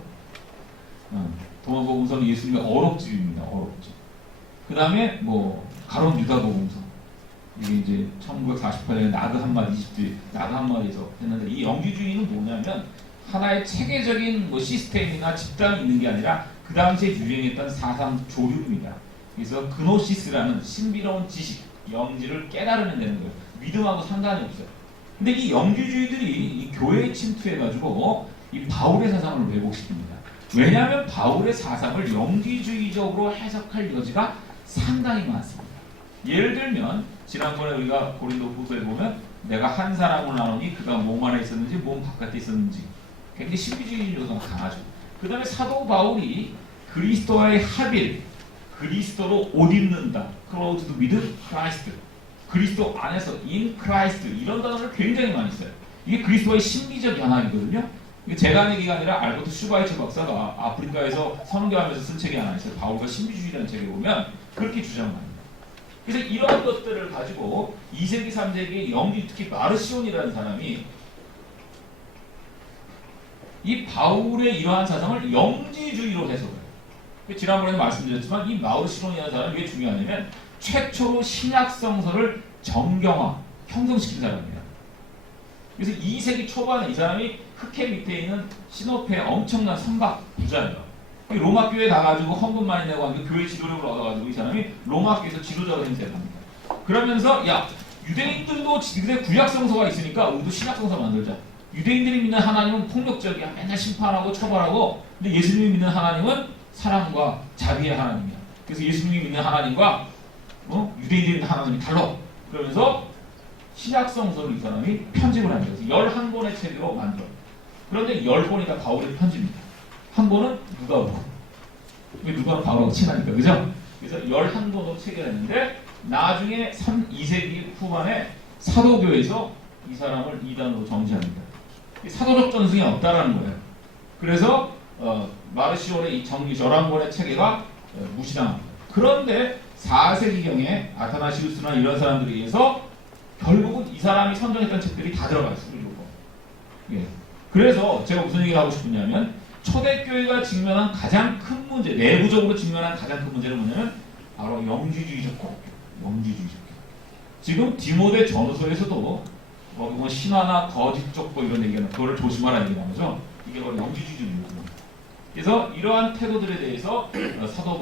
도마복음서는 예수님의 어록집입니다. 어록집. 그 다음에 가론 유다복음서. 이게 이제 1948년에 나그 한마디 20대 나그 한마디에서 했는데, 이 영지주의는 뭐냐면 하나의 체계적인 시스템이나 집단이 있는 게 아니라 그 당시에 유행했던 사상 조류입니다. 그래서 그노시스라는 신비로운 지식, 영지를 깨달으면 거예요. 믿음하고 상관이 없어요. 근데 이 영지주의들이 이 교회에 침투해가지고 이 바울의 사상을 왜곡시킵니다. 왜냐하면 바울의 사상을 영지주의적으로 해석할 여지가 상당히 많습니다. 예를 들면 지난번에 우리가 고린도 후서에 보면 내가 한 사람을 나누니 그가 몸 안에 있었는지 몸 바깥에 있었는지 굉장히 신비주의 요소가 강하죠. 그 다음에 사도 바울이 그리스도와의 합일, 그리스도로 옷 입는다, clothed with Christ, 그리스도 안에서 in Christ, 이런 단어를 굉장히 많이 써요. 이게 그리스도의 심리적 연합이거든요. 이게 제가 하는 얘기가 아니라 알버트 슈바이처 박사가 아프리카에서 선교하면서 쓴 책이 하나 있어요. 바울과 신비주의라는 책에 보면 그렇게 주장합니다. 그래서 이러한 것들을 가지고 2세기, 3세기의 영지, 특히 마르시온이라는 사람이 이 바울의 이러한 사상을 영지주의로 해석해요. 지난번에도 말씀드렸지만 이 마르시온이라는 사람이 왜 중요하냐면 최초로 신약성서를 정경화, 형성시킨 사람이에요. 그래서 2세기 초반에 이 사람이 흑해 밑에 있는 시노페의 엄청난 선박 부자예요. 로마 교회에 가가지고 헌금 많이 내고 하니까 교회 지도력을 얻어가지고 이 사람이 로마 교회에서 지도자로 행세를 합니다. 그러면서 야 유대인들도 지들의 구약성서가 있으니까 우리도 신약성서 만들자. 유대인들이 믿는 하나님은 폭력적이야. 맨날 심판하고 처벌하고. 근데 예수님이 믿는 하나님은 사랑과 자비의 하나님이야. 그래서 예수님이 믿는 하나님과 유대인들이 믿는 하나님이 달라. 그러면서 신약성서를 이 사람이 편집을 합니다. 11권의 책으로 만들어. 그런데 10권이 다 바울의 편집입니다. 한 권은 누가복음. 누가는 바울하고 친하니까, 그죠? 그래서 11권으로 체결했는데 나중에 2세기 후반에 사도교에서 이 사람을 이단으로 정지합니다. 사도적 전승이 없다라는 거예요. 그래서 마르시온의 이 정리 11권의 체계가 무시당합니다. 그런데 4세기경에 아타나시우스나 이런 사람들에 의해서 결국은 이 사람이 선정했던 책들이 다 들어가 있어요. 예. 그래서 제가 무슨 얘기를 하고 싶으냐면 초대교회가 직면한 가장 큰 문제, 내부적으로 직면한 가장 큰 문제는 뭐냐면 바로 영지주의적 공격, 영지주의적 공격. 지금 디모데 전서에서도 뭐 신화나 거짓 족보 이런 얘기는 그거를 조심하라는 얘기가 나오죠. 이게 바로 영지주의적입니다. 그래서 이러한 태도들에 대해서 사도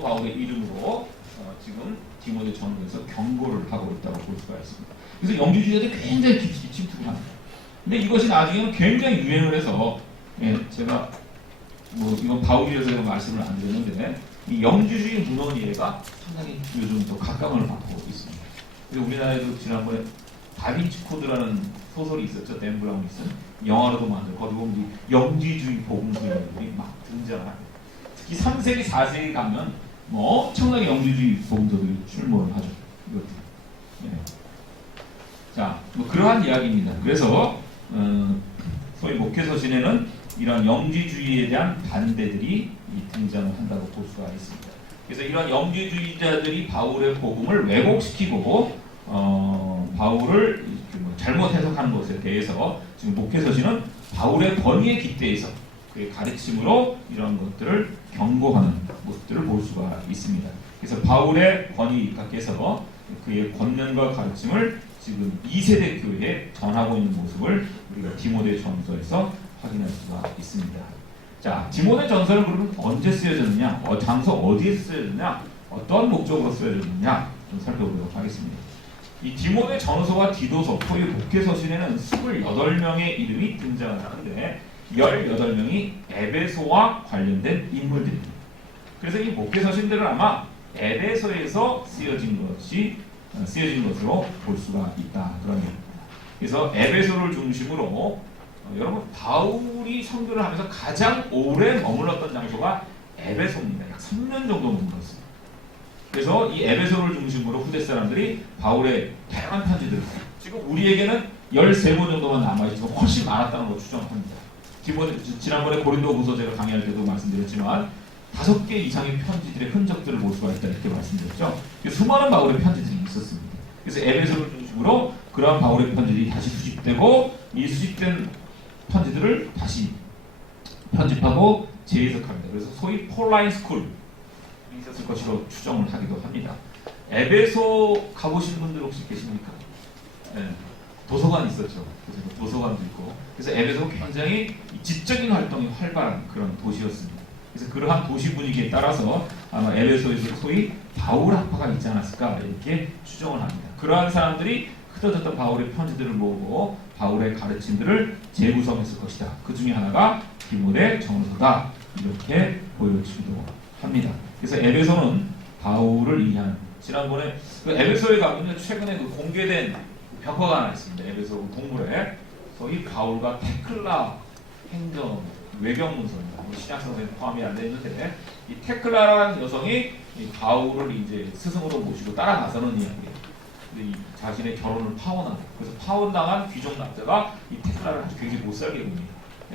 바울의 이름으로 지금 디모데 전서에서 경고를 하고 있다고 볼 수가 있습니다. 그래서 영지주의자들이 굉장히 깊이 침투를 합니다. 근데 이것이 나중에는 굉장히 유행을 해서 제가 이건 바울이라서 말씀을 안 드렸는데 이 영지주의 문헌이해가 상당히 요즘 더 각광을 받고 있습니다. 그래서 우리나라에도 지난번에 다빈치 코드라는 소설이 있었죠. 댄 브라운이 쓴 영화로도 만들고 거기 보면 영지주의 복음서인들이 막 등장합니다. 특히 3세기, 4세기 가면 엄청나게 영지주의 복음서들이 출몰을 하죠. 이것들. 자, 그러한 이야기입니다. 그래서 소위 목회서신에는 이런 영지주의에 대한 반대들이 등장을 한다고 볼 수가 있습니다. 그래서 이런 영지주의자들이 바울의 복음을 왜곡시키고 바울을 잘못 해석하는 것에 대해서 지금 목회서신은 바울의 권위에 깃대해서 그의 가르침으로 이런 것들을 경고하는 모습들을 볼 수가 있습니다. 그래서 바울의 권위가께서 그의 권면과 가르침을 지금 2세대 교회에 전하고 있는 모습을 우리가 디모데 전서에서 확인할 수가 있습니다. 자, 디모데 전서는 그러면 언제 쓰여졌느냐, 장소 어디에 쓰여졌느냐, 어떤 목적으로 쓰여졌느냐 좀 살펴보도록 하겠습니다. 이 디모데 전서와 디도서, 소위 목회서신에는 28명의 이름이 등장을 하는데 18명이 에베소와 관련된 인물들입니다. 그래서 이 목회서신들은 아마 에베소에서 쓰여진 것으로 볼 수가 있다 그런 얘기입니다. 그래서 에베소를 중심으로 여러분 바울이 선교를 하면서 가장 오래 머물렀던 장소가 에베소입니다. 약 3년 정도 머물렀습니다. 그래서 이 에베소를 중심으로 후대 사람들이 바울의 다양한 편지들, 지금 우리에게는 13권 정도만 남아있지만 훨씬 많았다는 걸 추정합니다. 지난번에 고린도후서 제가 강의할 때도 말씀드렸지만 5개 이상의 편지들의 흔적들을 볼 수가 있다 이렇게 말씀드렸죠. 수많은 바울의 편지들이 있었습니다. 그래서 에베소를 중심으로 그러한 바울의 편지들이 다시 수집되고 이 수집된 편지들을 다시 편집하고 재해석합니다. 그래서 소위 폴라인 스쿨이 있었을 것으로 추정을 하기도 합니다. 에베소 가보신 분들 혹시 계십니까? 네. 도서관 있었죠. 그래서 도서관도 있고. 그래서 에베소가 굉장히 지적인 활동이 활발한 그런 도시였습니다. 그래서 그러한 도시 분위기에 따라서 아마 에베소에서 소위 바울 학파가 있지 않았을까 이렇게 추정을 합니다. 그러한 사람들이 흩어졌던 바울의 편지들을 모으고 바울의 가르침들을 재구성했을 것이다. 그 중에 하나가 디모데 전서다. 이렇게 보여지기도 합니다. 그래서 에베소는 바울을 의미하는, 지난번에 그 에베소에 가면 최근에 그 공개된 벽화가 하나 있습니다. 에베소 동물에 소위 바울과 테클라 행정 외경문서입니다. 신약성서에 포함이 안 되어 있는데 이 테클라라는 여성이 이 바울을 이제 스승으로 모시고 따라나서는 이야기예요. 근데 이 자신의 결혼을 파혼하고 그래서 파혼당한 귀족 남자가 이 테클라를 아주 굉장히 못 살게 됩니다.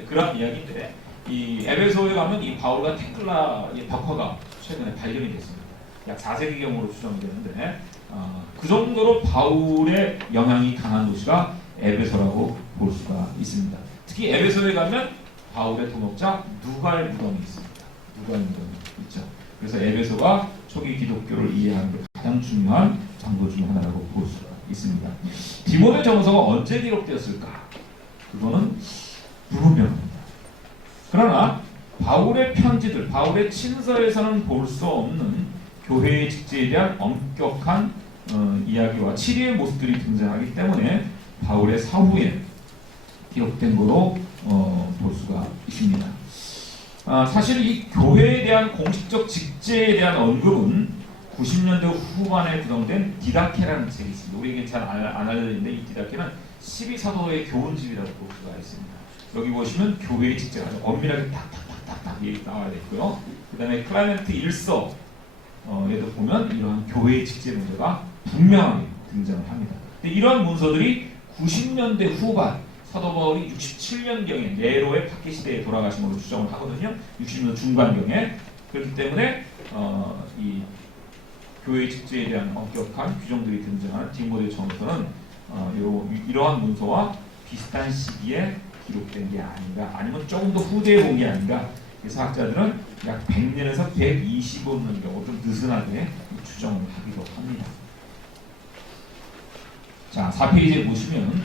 그런 이야기인데 이 에베소에 가면 이 바울과 테클라의 벽화가 최근에 발견이 됐습니다. 약 4세기경으로 추정이 되는데 그 정도로 바울의 영향이 강한 도시가 에베소라고 볼 수가 있습니다. 특히 에베소에 가면 바울의 동역자 누가의 무덤이 있습니다. 누가의 무덤이 있죠. 그래서 에베소가 초기 기독교를 이해하는 데 가장 중요한 장소 중 하나라고 볼 수가 있습니다. 디모데전서가 언제 기록되었을까? 그거는 불분명합니다. 그러나 바울의 편지들, 바울의 친서에서는 볼 수 없는 교회의 직제에 대한 엄격한 이야기와 치리의 모습들이 등장하기 때문에 바울의 사후에 기록된 거로 볼 수가 있습니다. 사실 이 교회에 대한 공식적 직제에 대한 언급은 90년대 후반에 구성된 디다케라는 책이 있습니다. 우리에게 잘 안 알려져 있는데 이 디다케는 12사도의 교훈집이라고 볼 수가 있습니다. 여기 보시면 교회의 직제가 아주 엄밀하게 딱딱딱딱 나와야 되고요. 그 다음에 클라이멘트 1서 에도 보면 이러한 교회의 직제 문제가 분명하게 등장을 합니다. 근데 이러한 문서들이 90년대 후반 사도 바울이 67년경에 네로의 박해 시대에 돌아가신 걸로 추정을 하거든요. 60년 중반경에. 그렇기 때문에 이 교회의 직제에 대한 엄격한 규정들이 등장하는 디모데전서는 이러한 문서와 비슷한 시기에 기록된 게 아닌가, 아니면 조금 더 후대에 본 게 아닌가. 그래서 학자들은 약 100년에서 125년 경우 좀 느슨하게 추정을 하기도 합니다. 자, 4페이지에 보시면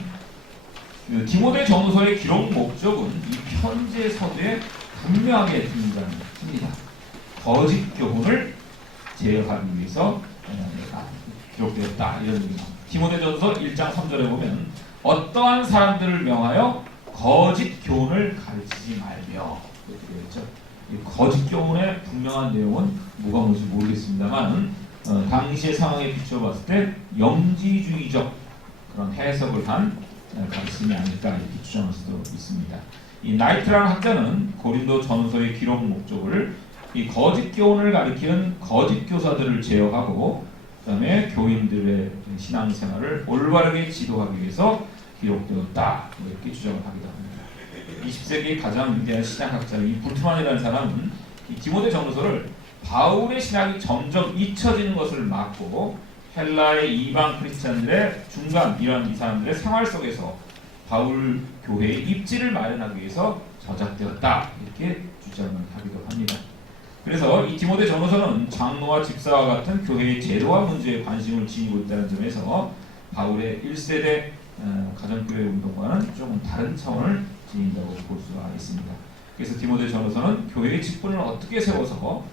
디모데전서의 기록 목적은 이 편지의 서두에 분명하게 등장합니다. 거짓 교훈을 제어하기 위해서 기록되었다 이런 의미입니다. 디모데전서 1장 3절에 보면 어떠한 사람들을 명하여 거짓 교훈을 가르치지 말며 이렇게 되어 있죠. 이 거짓 교훈의 분명한 내용은 뭐가 뭔지 모르겠습니다만 당시의 상황에 비춰봤을 때 영지주의적 그런 해석을 한 가르침이 아닐까 이렇게 추정할 수도 있습니다. 이 나이트라는 학자는 고린도 전서의 기록 목적을 이 거짓 교훈을 가리키는 거짓 교사들을 제어하고 그다음에 교인들의 신앙생활을 올바르게 지도하기 위해서 기록되었다 이렇게 주장을 하기도 합니다. 20세기의 가장 위대한 신학학자인 이 불트만이라는 사람은 이 디모데전서를 바울의 신학이 점점 잊혀지는 것을 막고 헬라의 이방 크리스찬들의 중간 이런 이 사람들의 생활 속에서 바울 교회의 입지를 마련하기 위해서 저작되었다 이렇게 주장을 하기도 합니다. 그래서 이 디모데전서는 장로와 집사와 같은 교회의 제도와 문제에 관심을 지니고 있다는 점에서 바울의 1세대 가정교회 운동과는 조금 다른 차원을 지닌다고 볼 수가 있습니다. 그래서 디모데전서는 교회의 직분을 어떻게 세워서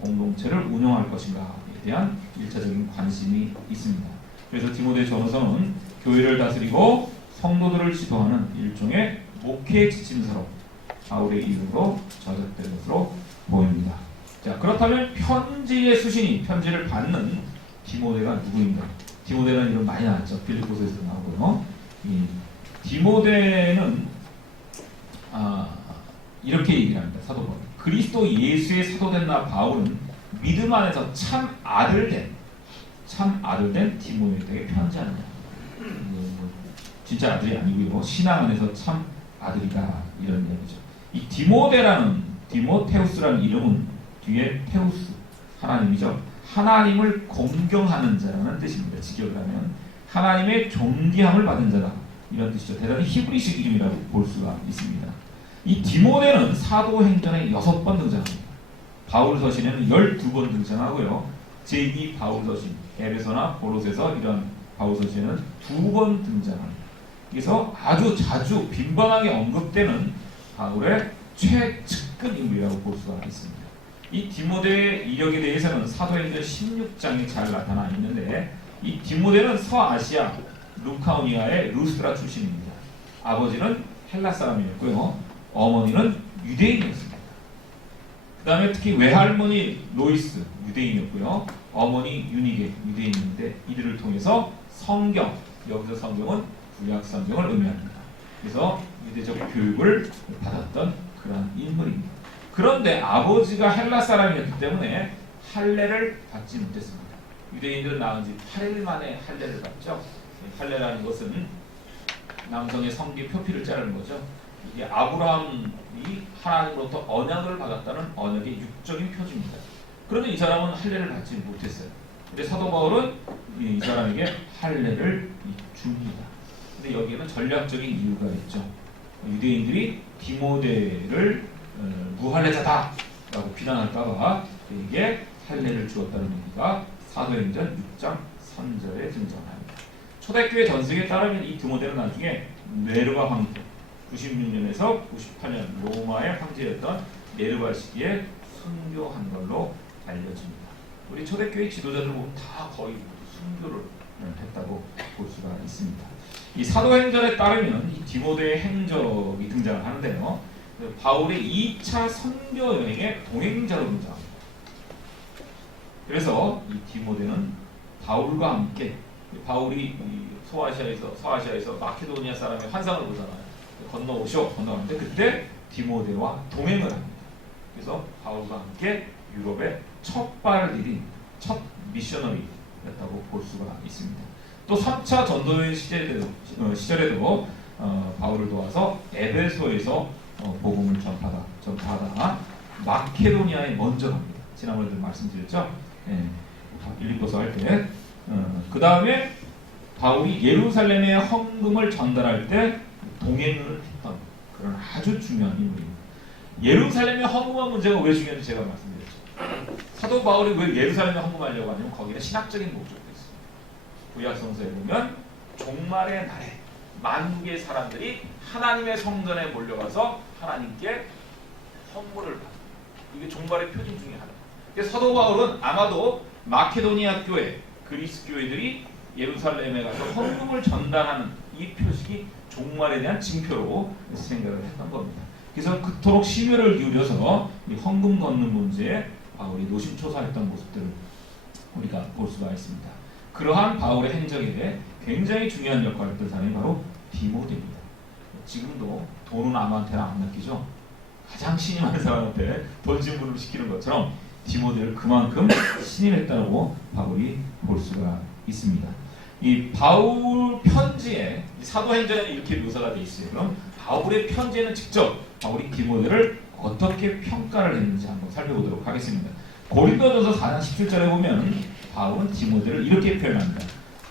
공동체를 운영할 것인가에 대한 1차적인 관심이 있습니다. 그래서 디모데전서는 교회를 다스리고 성도들을 지도하는 일종의 목회 지침서로 바울의 이름으로 저작된 것으로 보입니다. 자, 그렇다면 편지의 수신이 편지를 받는 디모데가 누구인가? 디모데라는 이름 많이 나왔죠. 빌립보서에서 나오고요. 이 디모데는 이렇게 얘기를 합니다. 사도 바울. 그리스도 예수의 사도된 나 바울은 믿음 안에서 참 아들된 디모데에게 편지하느냐. 진짜 아들이 아니고요. 신앙 안에서 참 아들이다 이런 얘기죠. 이 디모테우스라는 이름은 뒤에 테우스 하나님이죠. 하나님을 공경하는 자라는 뜻입니다. 직역을 하면 하나님의 존귀함을 받은 자다 이런 뜻이죠. 대단히 히브리식 이름이라고 볼 수가 있습니다. 이 디모데는 사도행전에 6번 등장합니다. 바울서신에는 12번 등장하고요. 제2 바울서신 에베소나 고로새서 이런 바울서신에는 2번 등장합니다. 그래서 아주 자주 빈번하게 언급되는 바울의 최측근 인물이라고 볼 수가 있습니다. 이 디모데의 이력에 대해서는 사도행전 16장에 잘 나타나 있는데 이 디모데는 서아시아 루카오니아의 루스드라 출신입니다. 아버지는 헬라 사람이었고요. 어머니는 유대인이었습니다. 그 다음에 특히 외할머니 로이스 유대인이었고요. 어머니 유니게 유대인인데 이들을 통해서 성경, 여기서 성경은 구약 성경을 의미합니다. 그래서 유대적 교육을 받았던 그런 인물입니다. 그런데 아버지가 헬라 사람이었기 때문에 할례를 받지 못했습니다. 유대인들은 낳은 지 8일 만에 할례를 받죠. 할례라는 것은 남성의 성기 표피를 자르는 거죠. 이게 아브라함이 하나님으로부터 언약을 받았다는 언약의 육적인 표지입니다. 그런데 이 사람은 할례를 받지 못했어요. 근데 사도 바울은 이 사람에게 할례를 줍니다. 근데 여기에는 전략적인 이유가 있죠. 유대인들이 디모데를 무할례자다라고 비난할까봐 그에게 할례를 주었다는 얘기가 사도행전 6장 3절에 등장합니다. 초대교회 전승에 따르면 이 디모데는 나중에 네르바 황제 96년에서 98년 로마의 황제였던 네르바 시기에 순교한 걸로 알려집니다. 우리 초대교회 지도자들 보면 다 거의 순교를 했다고 볼 수가 있습니다. 이 사도행전에 따르면 이 디모데의 행적이 등장을 하는데요. 바울의 2차 선교 여행의 동행자로 등장합니다. 그래서 이 디모데는 바울과 함께 바울이 서아시아에서 마케도니아 사람의 환상을 보잖아요. 건너가는데 그때 디모데와 동행을 합니다. 그래서 바울과 함께 유럽에 첫 발을 디딘 첫 미셔너리였다고 볼 수가 있습니다. 또 3차 전도여행 시절에도 바울을 도와서 에베소에서 복음을 전파하다가 마케도니아에 먼저 갑니다. 지난번에도 말씀드렸죠. 빌립보서 할 때. 그 다음에 바울이 예루살렘에 헌금을 전달할 때 동행을 했던 그런 아주 중요한 인물입니다. 예루살렘에 헌금한 문제가 왜 중요한지 제가 말씀드렸죠. 사도 바울이 왜 예루살렘에 헌금하려고 하냐면 거기는 신학적인 목적도 있습니다. 구약성서에 보면 종말의 날에 만국의 사람들이 하나님의 성전에 몰려가서 하나님께 헌물을 받는 이게 종말의 표징 중에 하나입니다. 그래서 사도 바울은 아마도 마케도니아 교회, 그리스 교회들이 예루살렘에 가서 헌금을 전달하는 이 표식이 종말에 대한 징표로 생각을 했던 겁니다. 그래서 그토록 심혈을 기울여서 이 헌금 걷는 문제에 바울이 노심초사했던 모습들을 우리가 볼 수가 있습니다. 그러한 바울의 행적에 굉장히 중요한 역할을 했던 사람이 바로 디모데입니다. 지금도 돈은 아무한테나 안 맡기죠. 가장 신임하는 사람한테 돈 지불을 시키는 것처럼 디모데를 그만큼 신임했다고 바울이 볼 수가 있습니다. 이 바울 편지에 사도행전에는 이렇게 묘사가 되어 있어요. 그럼 바울의 편지에는 직접 바울이 디모데를 어떻게 평가를 했는지 한번 살펴보도록 하겠습니다. 고린도전서 4장 17절에 보면 바울은 디모데를 이렇게 표현합니다.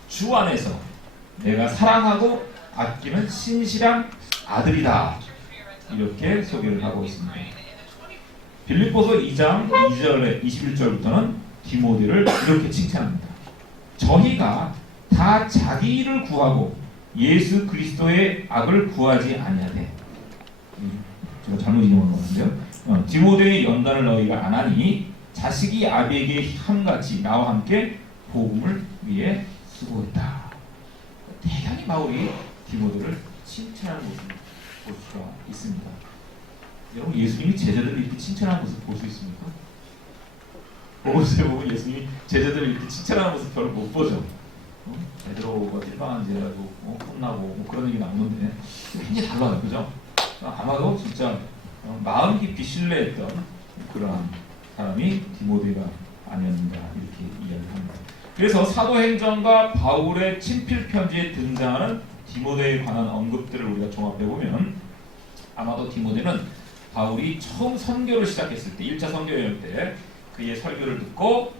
주 안에서 내가 사랑하고 아끼는 신실한 아들이다. 이렇게 소개를 하고 있습니다. 빌립보서 2장 2절에 21절부터는 디모데를 이렇게 칭찬합니다. 저희가 다 자기 일을 구하고 예수 그리스도의 악을 구하지 아니하되 제가 잘못 인용한 것 같은데요. 디모데의 연단을 너희가 안 하니 자식이 아비에게 함같이 나와 함께 복음을 위해 수고했다. 대단히 바울이 디모데를 칭찬하는 모습을 볼 수가 있습니다. 여러분 예수님이 제자들을 이렇게 칭찬하는 모습 볼 수 있습니까? 보고서에 보면 예수님이 제자들을 이렇게 칭찬하는 모습 별로 못 보죠. 베드로가 찔방한 죄라고 혼나고 그런 얘기 나오는데 굉장히 달라요. 그죠? 아마도 진짜 마음 깊이 신뢰했던 그러한 사람이 디모데가 아니었는가 이렇게 이야기를 합니다. 그래서 사도행전과 바울의 친필 편지에 등장하는 디모데에 관한 언급들을 우리가 종합해보면 아마도 디모데는 바울이 처음 선교를 시작했을 때 1차 선교여행 때 그의 설교를 듣고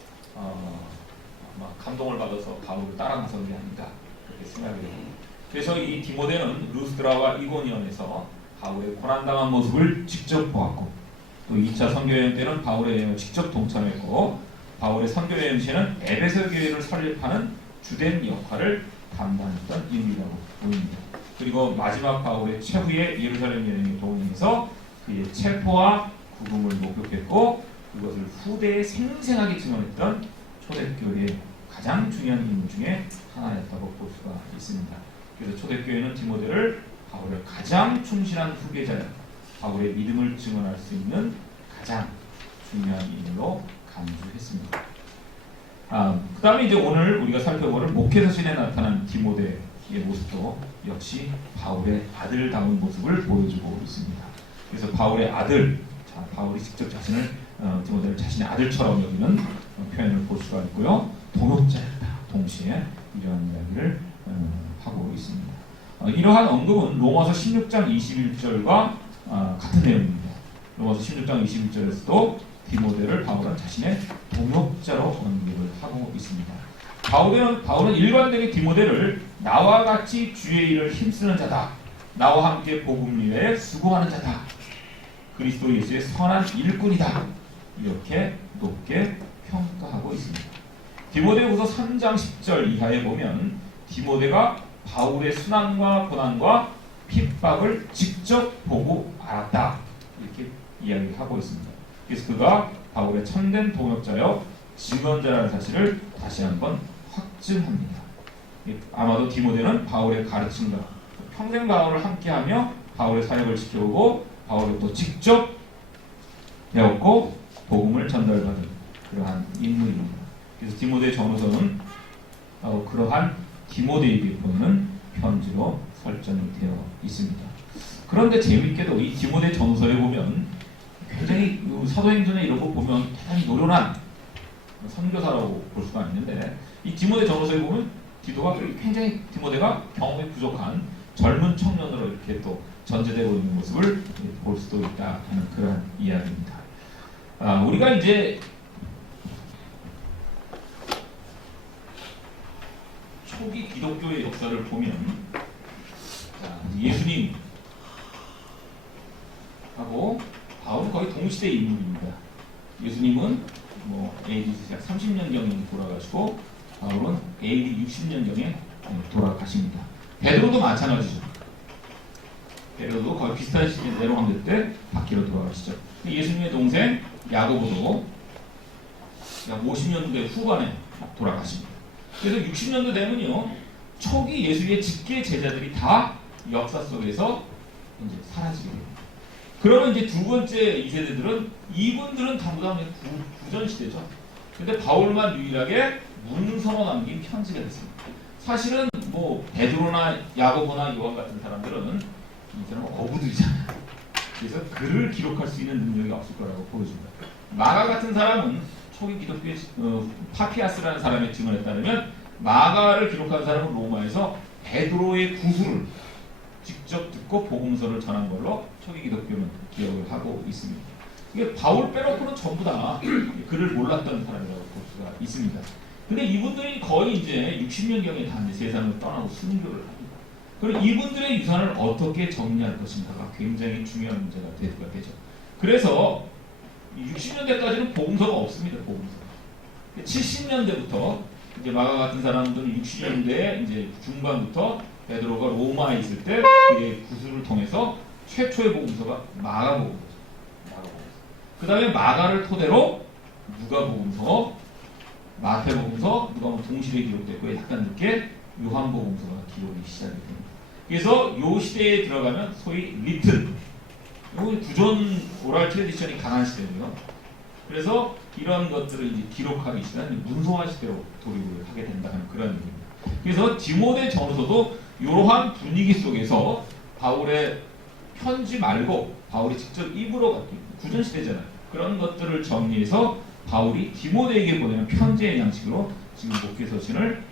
감동을 받아서 바울을 따라 나선 게 아닌가 그렇게 생각이 됩니다. 그래서 이 디모데는 루스드라와 이고니온에서 바울의 고난당한 모습을 직접 보았고 또 2차 선교여행 때는 바울의 여행을 직접 동참했고 바울의 선교여행 시에는 에베소 교회를 설립하는 주된 역할을 담당했던 인물이라고 보입니다. 그리고 마지막 바울의 최후의 예루살렘 여행에 동행해서 그의 체포와 구금을 목격했고 그것을 후대에 생생하게 증언했던 초대교회의 가장 중요한 인물 중에 하나였다고 볼 수가 있습니다. 그래서 초대교회는 디모데를 바울의 가장 충실한 후계자야 바울의 믿음을 증언할 수 있는 가장 중요한 인물로 간주했습니다. 그 다음에 이제 오늘 우리가 살펴볼 목회서신에 나타난 디모데의 모습도 역시 바울의 아들다운 모습을 보여주고 있습니다. 그래서 바울의 아들, 바울이 직접 자신을 디모데를 자신의 아들처럼 여기는 표현을 볼 수가 있고요. 동역자였다. 동시에 이러한 이야기를 하고 있습니다. 이러한 언급은 로마서 16장 21절과 같은 내용입니다. 로마서 16장 21절에서도 디모데를 바울은 자신의 동역자로 언급을 하고 있습니다. 바울은 일관되게 디모데를 나와 같이 주의 일을 힘쓰는 자다. 나와 함께 복음 위에 수고하는 자다. 그리스도 예수의 선한 일꾼이다. 이렇게 높게 평가하고 있습니다. 디모데후서 3장 10절 이하에 보면 디모데가 바울의 순환과 고난과 핍박을 직접 보고 알았다. 이렇게 이야기하고 있습니다. 그래서 그가 바울의 참된 동역자여 증언자라는 사실을 다시 한번 확증합니다. 아마도 디모데는 바울의 가르침과 평생 바울을 함께하며 바울의 사역을 지켜오고 바울을 또 직접 배웠고 복음을 전달받은 그러한 인물입니다. 그래서 디모데 전후서는 그러한 디모데에게 보내는 편지로 설정이 되어 있습니다. 그런데 재미있게도 이 디모데 전후서에 보면 굉장히 사도행전에 이런 거 보면 대단히 노련한 선교사라고 볼 수가 있는데 이 디모데 전후서에 보면 굉장히 디모데가 경험이 부족한 젊은 청년으로 이렇게 또 전제되고 있는 모습을 볼 수도 있다 하는 그런 이야기입니다. 우리가 이제 초기 기독교의 역사를 보면 예수님하고 바울은 거의 동시대 인물입니다. 예수님은 AD 30년경에 돌아가시고 바울은 AD 60년경에 돌아가십니다. 베드로도 마찬가지죠. 베드로도 거의 비슷한 시기에 내로남들 때 바퀴로 돌아가시죠. 예수님의 동생 야고보도 약 50년대 후반에 돌아가십니다. 그래서 60년도 되면요, 초기 예수의 직계 제자들이 다 역사 속에서 이제 사라지게 됩니다. 그러면 이제 두 번째 2세대들은 이분들은 전부 다 구전 시대죠. 근데 바울만 유일하게 문서로 남긴 편지가 됐습니다. 사실은 베드로나 야고보나 요한 같은 사람들은 이 사람은 어부들이잖아요. 그래서 글을 기록할 수 있는 능력이 없을 거라고 보여줍니다. 마가 같은 사람은 초기 기독교의 파피아스라는 사람의 증언에 따르면 마가를 기록한 사람은 로마에서 베드로의 구술을 직접 듣고 복음서를 전한 걸로 초기 기독교는 기억을 하고 있습니다. 이게 바울 빼놓고는 전부 다 글을 몰랐던 사람이라고 볼 수가 있습니다. 근데 이분들이 거의 이제 60년경에 다 세상을 떠나고 순교를 합니다. 그리고 이분들의 유산을 어떻게 정리할 것인가가 굉장히 중요한 문제가 되죠. 그래서 60년대까지는 복음서가 없습니다. 복음서. 70년대부터 이제 마가 같은 사람들은 60년대 이제 중반부터 베드로가 로마에 있을 때 그의 구술을 통해서 최초의 복음서가 마가복음서죠. 그 다음에 마가를 토대로 누가복음서, 마태복음서, 누가복음 동시대에 기록됐고 약간 늦게 요한복음서가 기록이 시작이 됩니다. 그래서 요 시대에 들어가면 소위 리튼, 구전 오랄 트레디션이 강한 시대고요. 그래서 이런 것들을 이제 기록하기 시작한 문서화 시대로 도입을 하게 된다는 그런 얘기입니다. 그래서 디모데 전서도 이러한 분위기 속에서 바울의 편지 말고 바울이 직접 입으로 갖기 구전 시대잖아요. 그런 것들을 정리해서 바울이 디모데에게 보내는 편지의 양식으로 지금 목회 서신을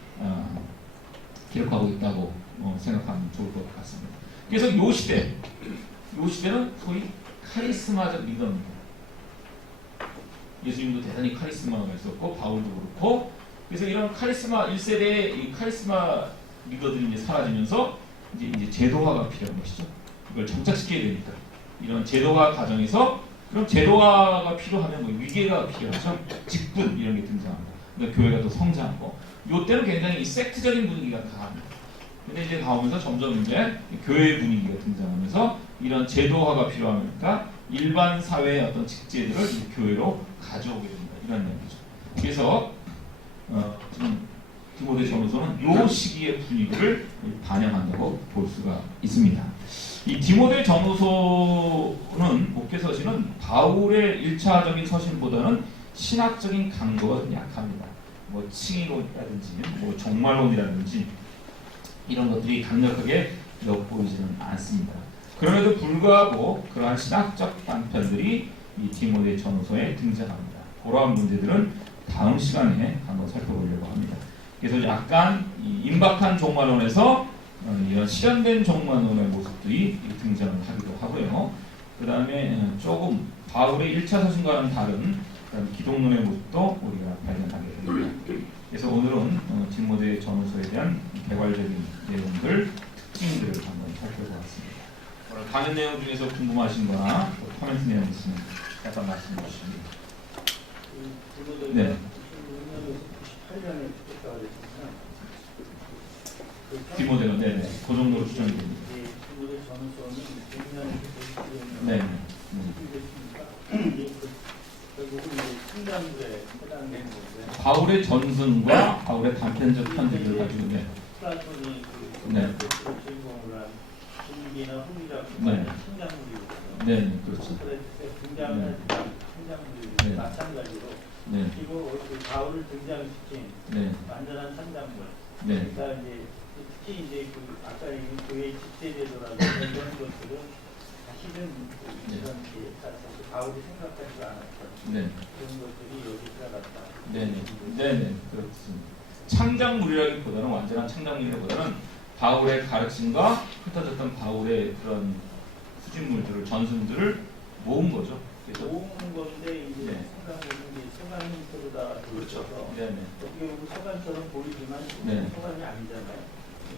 기록하고 있다고 생각하면 좋을 것 같습니다. 그래서 이 시대는 소위 카리스마적 리더입니다. 예수님도 대단히 카리스마가 있었고 바울도 그렇고, 그래서 이런 카리스마 1세대의 이 카리스마 리더들이 이제 사라지면서 이제 제도화가 필요한 것이죠. 이걸 정착시켜야 되니까 이런 제도화 과정에서, 그럼 제도화가 필요하면 위계가 필요하죠. 직분 이런 게 등장합니다. 그러니까 교회가 또 성장하고, 이때는 굉장히 섹트적인 분위기가 강합니다. 근데 이제 나오면서 점점 이제 교회 분위기가 등장하면서 이런 제도화가 필요하니까 일반 사회의 어떤 직제들을 교회로 가져오게 됩니다. 이런 얘기죠. 그래서 지금 디모데 전후서는 이 시기의 분위기를 반영한다고 볼 수가 있습니다. 이 디모데 전후서는 목회 서신은 바울의 1차적인 서신보다는 신학적인 강도가 약합니다. 칭의론이라든지 종말론이라든지 이런 것들이 강력하게 엿보이지는 않습니다. 그럼에도 불구하고 그러한 신학적 단편들이 이 디모데 전후서에 등장합니다. 그러한 문제들은 다음 시간에 한번 살펴보려고 합니다. 그래서 약간 이 임박한 종말론에서 이런 실현된 종말론의 모습들이 등장을 하기도 하고요. 그 다음에 조금 바울의 1차 서신과는 다른 기독론의 모습도 우리가 발견하게 됩니다. 그래서 오늘은 디모데 전후서에 대한 개괄적인 내용들, 특징들을 한번 살펴보았습니다. 오늘 강연 내용 중에서 궁금하신 거나 코멘트 내용 있으면 약간 말씀해 주십니다. 네. 디모데는 네네 그 정도로 추정이 됩니다. 네. 바울의 전승과 바울의 단편적 편지를 가지고 네. 네. 네. 네, 그렇죠. 네. 마찬가지로 네. 그리고 바울을 등장시킨 네. 완전한 창작물. 네. 그러니까 이제 특히 이제 그 아까 얘기한 교회 집대제도라고 이런 것들은 사실은 이런 바울이 생각하지 않았던 네. 그런 것들이 여기 들어갔다. 네네. 네네. 그렇습니다. 창작물이라기보다는 완전한 창작물이라기보다는 바울의 가르침과 흩어졌던 바울의 그런 수집물들을 전승들을 모은 거죠. 그래서 모으는 건데 이제 네. 생각해보면 서간 형태로다 그렇죠. 보여서 네네. 어떻게 보면 서간처럼 보이지만 네. 서간이 아니잖아요.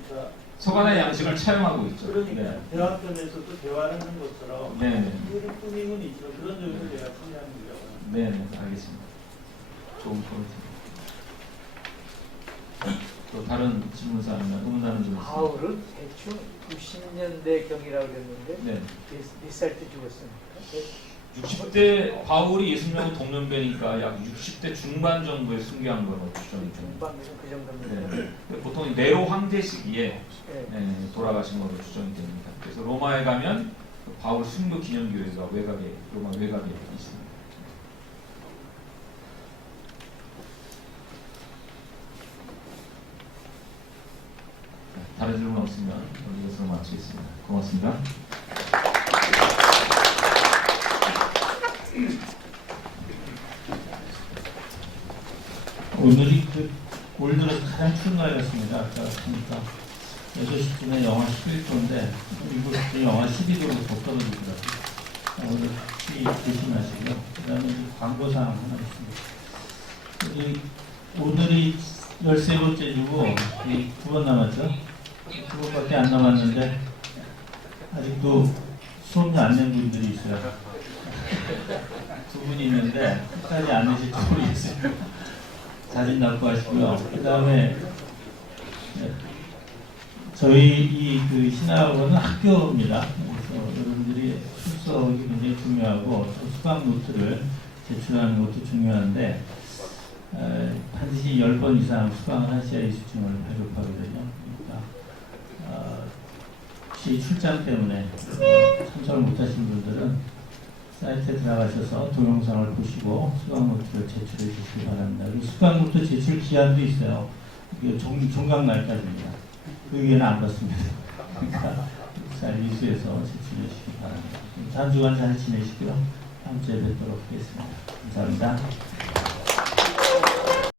그러니까 서간의 양식을 차용하고 있죠. 그러니까 네. 대화편에서도 대화를 하는 것처럼 네네. 꾸밈은 있죠. 그런 점에서 제가 참여합니다. 네네. 알겠습니다. 좋은 포인트입니다. 또 다른 질문사나 의문사는 좀 있습니다. 바울은 대충 90년대 경이라고 그랬는데 네. 몇 살 때 죽었습니까? 60대 바울이 예수님하고 동년배니까 약 60대 중반 정도에 순교한 거로 추정이 됩니다. 중반이면 그 정도면 네. 보통 네로 황제 시기에 네. 돌아가신 것으로 추정이 됩니다. 그래서 로마에 가면 그 바울 순교 기념교회가 외곽에 로마 외곽에 있습니다. 다른 질문 없으면 여기서 마치겠습니다. 고맙습니다. 오늘이 올 들어서 가장 추운 날이었습니다. 아까 보니까 6시쯤에 영하 11도인데 7시 영하 12도로 더 떨어지더라고요. 오늘 추위 조심하시고요. 그 다음에 광고사항 하나 있습니다. 오늘이 13번째 주고 9번 남았죠? 9번밖에 안 남았는데 아직도 수업료 안 낸 분들이 있어요. 두 분이 있는데 끝까지 안 내실지 모르겠어요. 자진 납부하시고요. 그 다음에 저희 그 신학원은 학교입니다. 그래서 여러분들이 출석이 굉장히 중요하고 또 수강 노트를 제출하는 것도 중요한데 반드시 10번 이상 수강을 하셔야 이 수준을 발급하거든요. 그러니까 혹시 출장 때문에 참석을 못하신 분들은 사이트에 들어가셔서 동영상을 보시고 수강 노트를 제출해 주시기 바랍니다. 수강 노트 제출 기한도 있어요. 이게 종강 날짜입니다. 그 위에는 안 받습니다. 그러니까 잘 이수해서 제출해 주시기 바랍니다. 한 주간 잘 지내시고요. 다음 주에 뵙도록 하겠습니다. 감사합니다.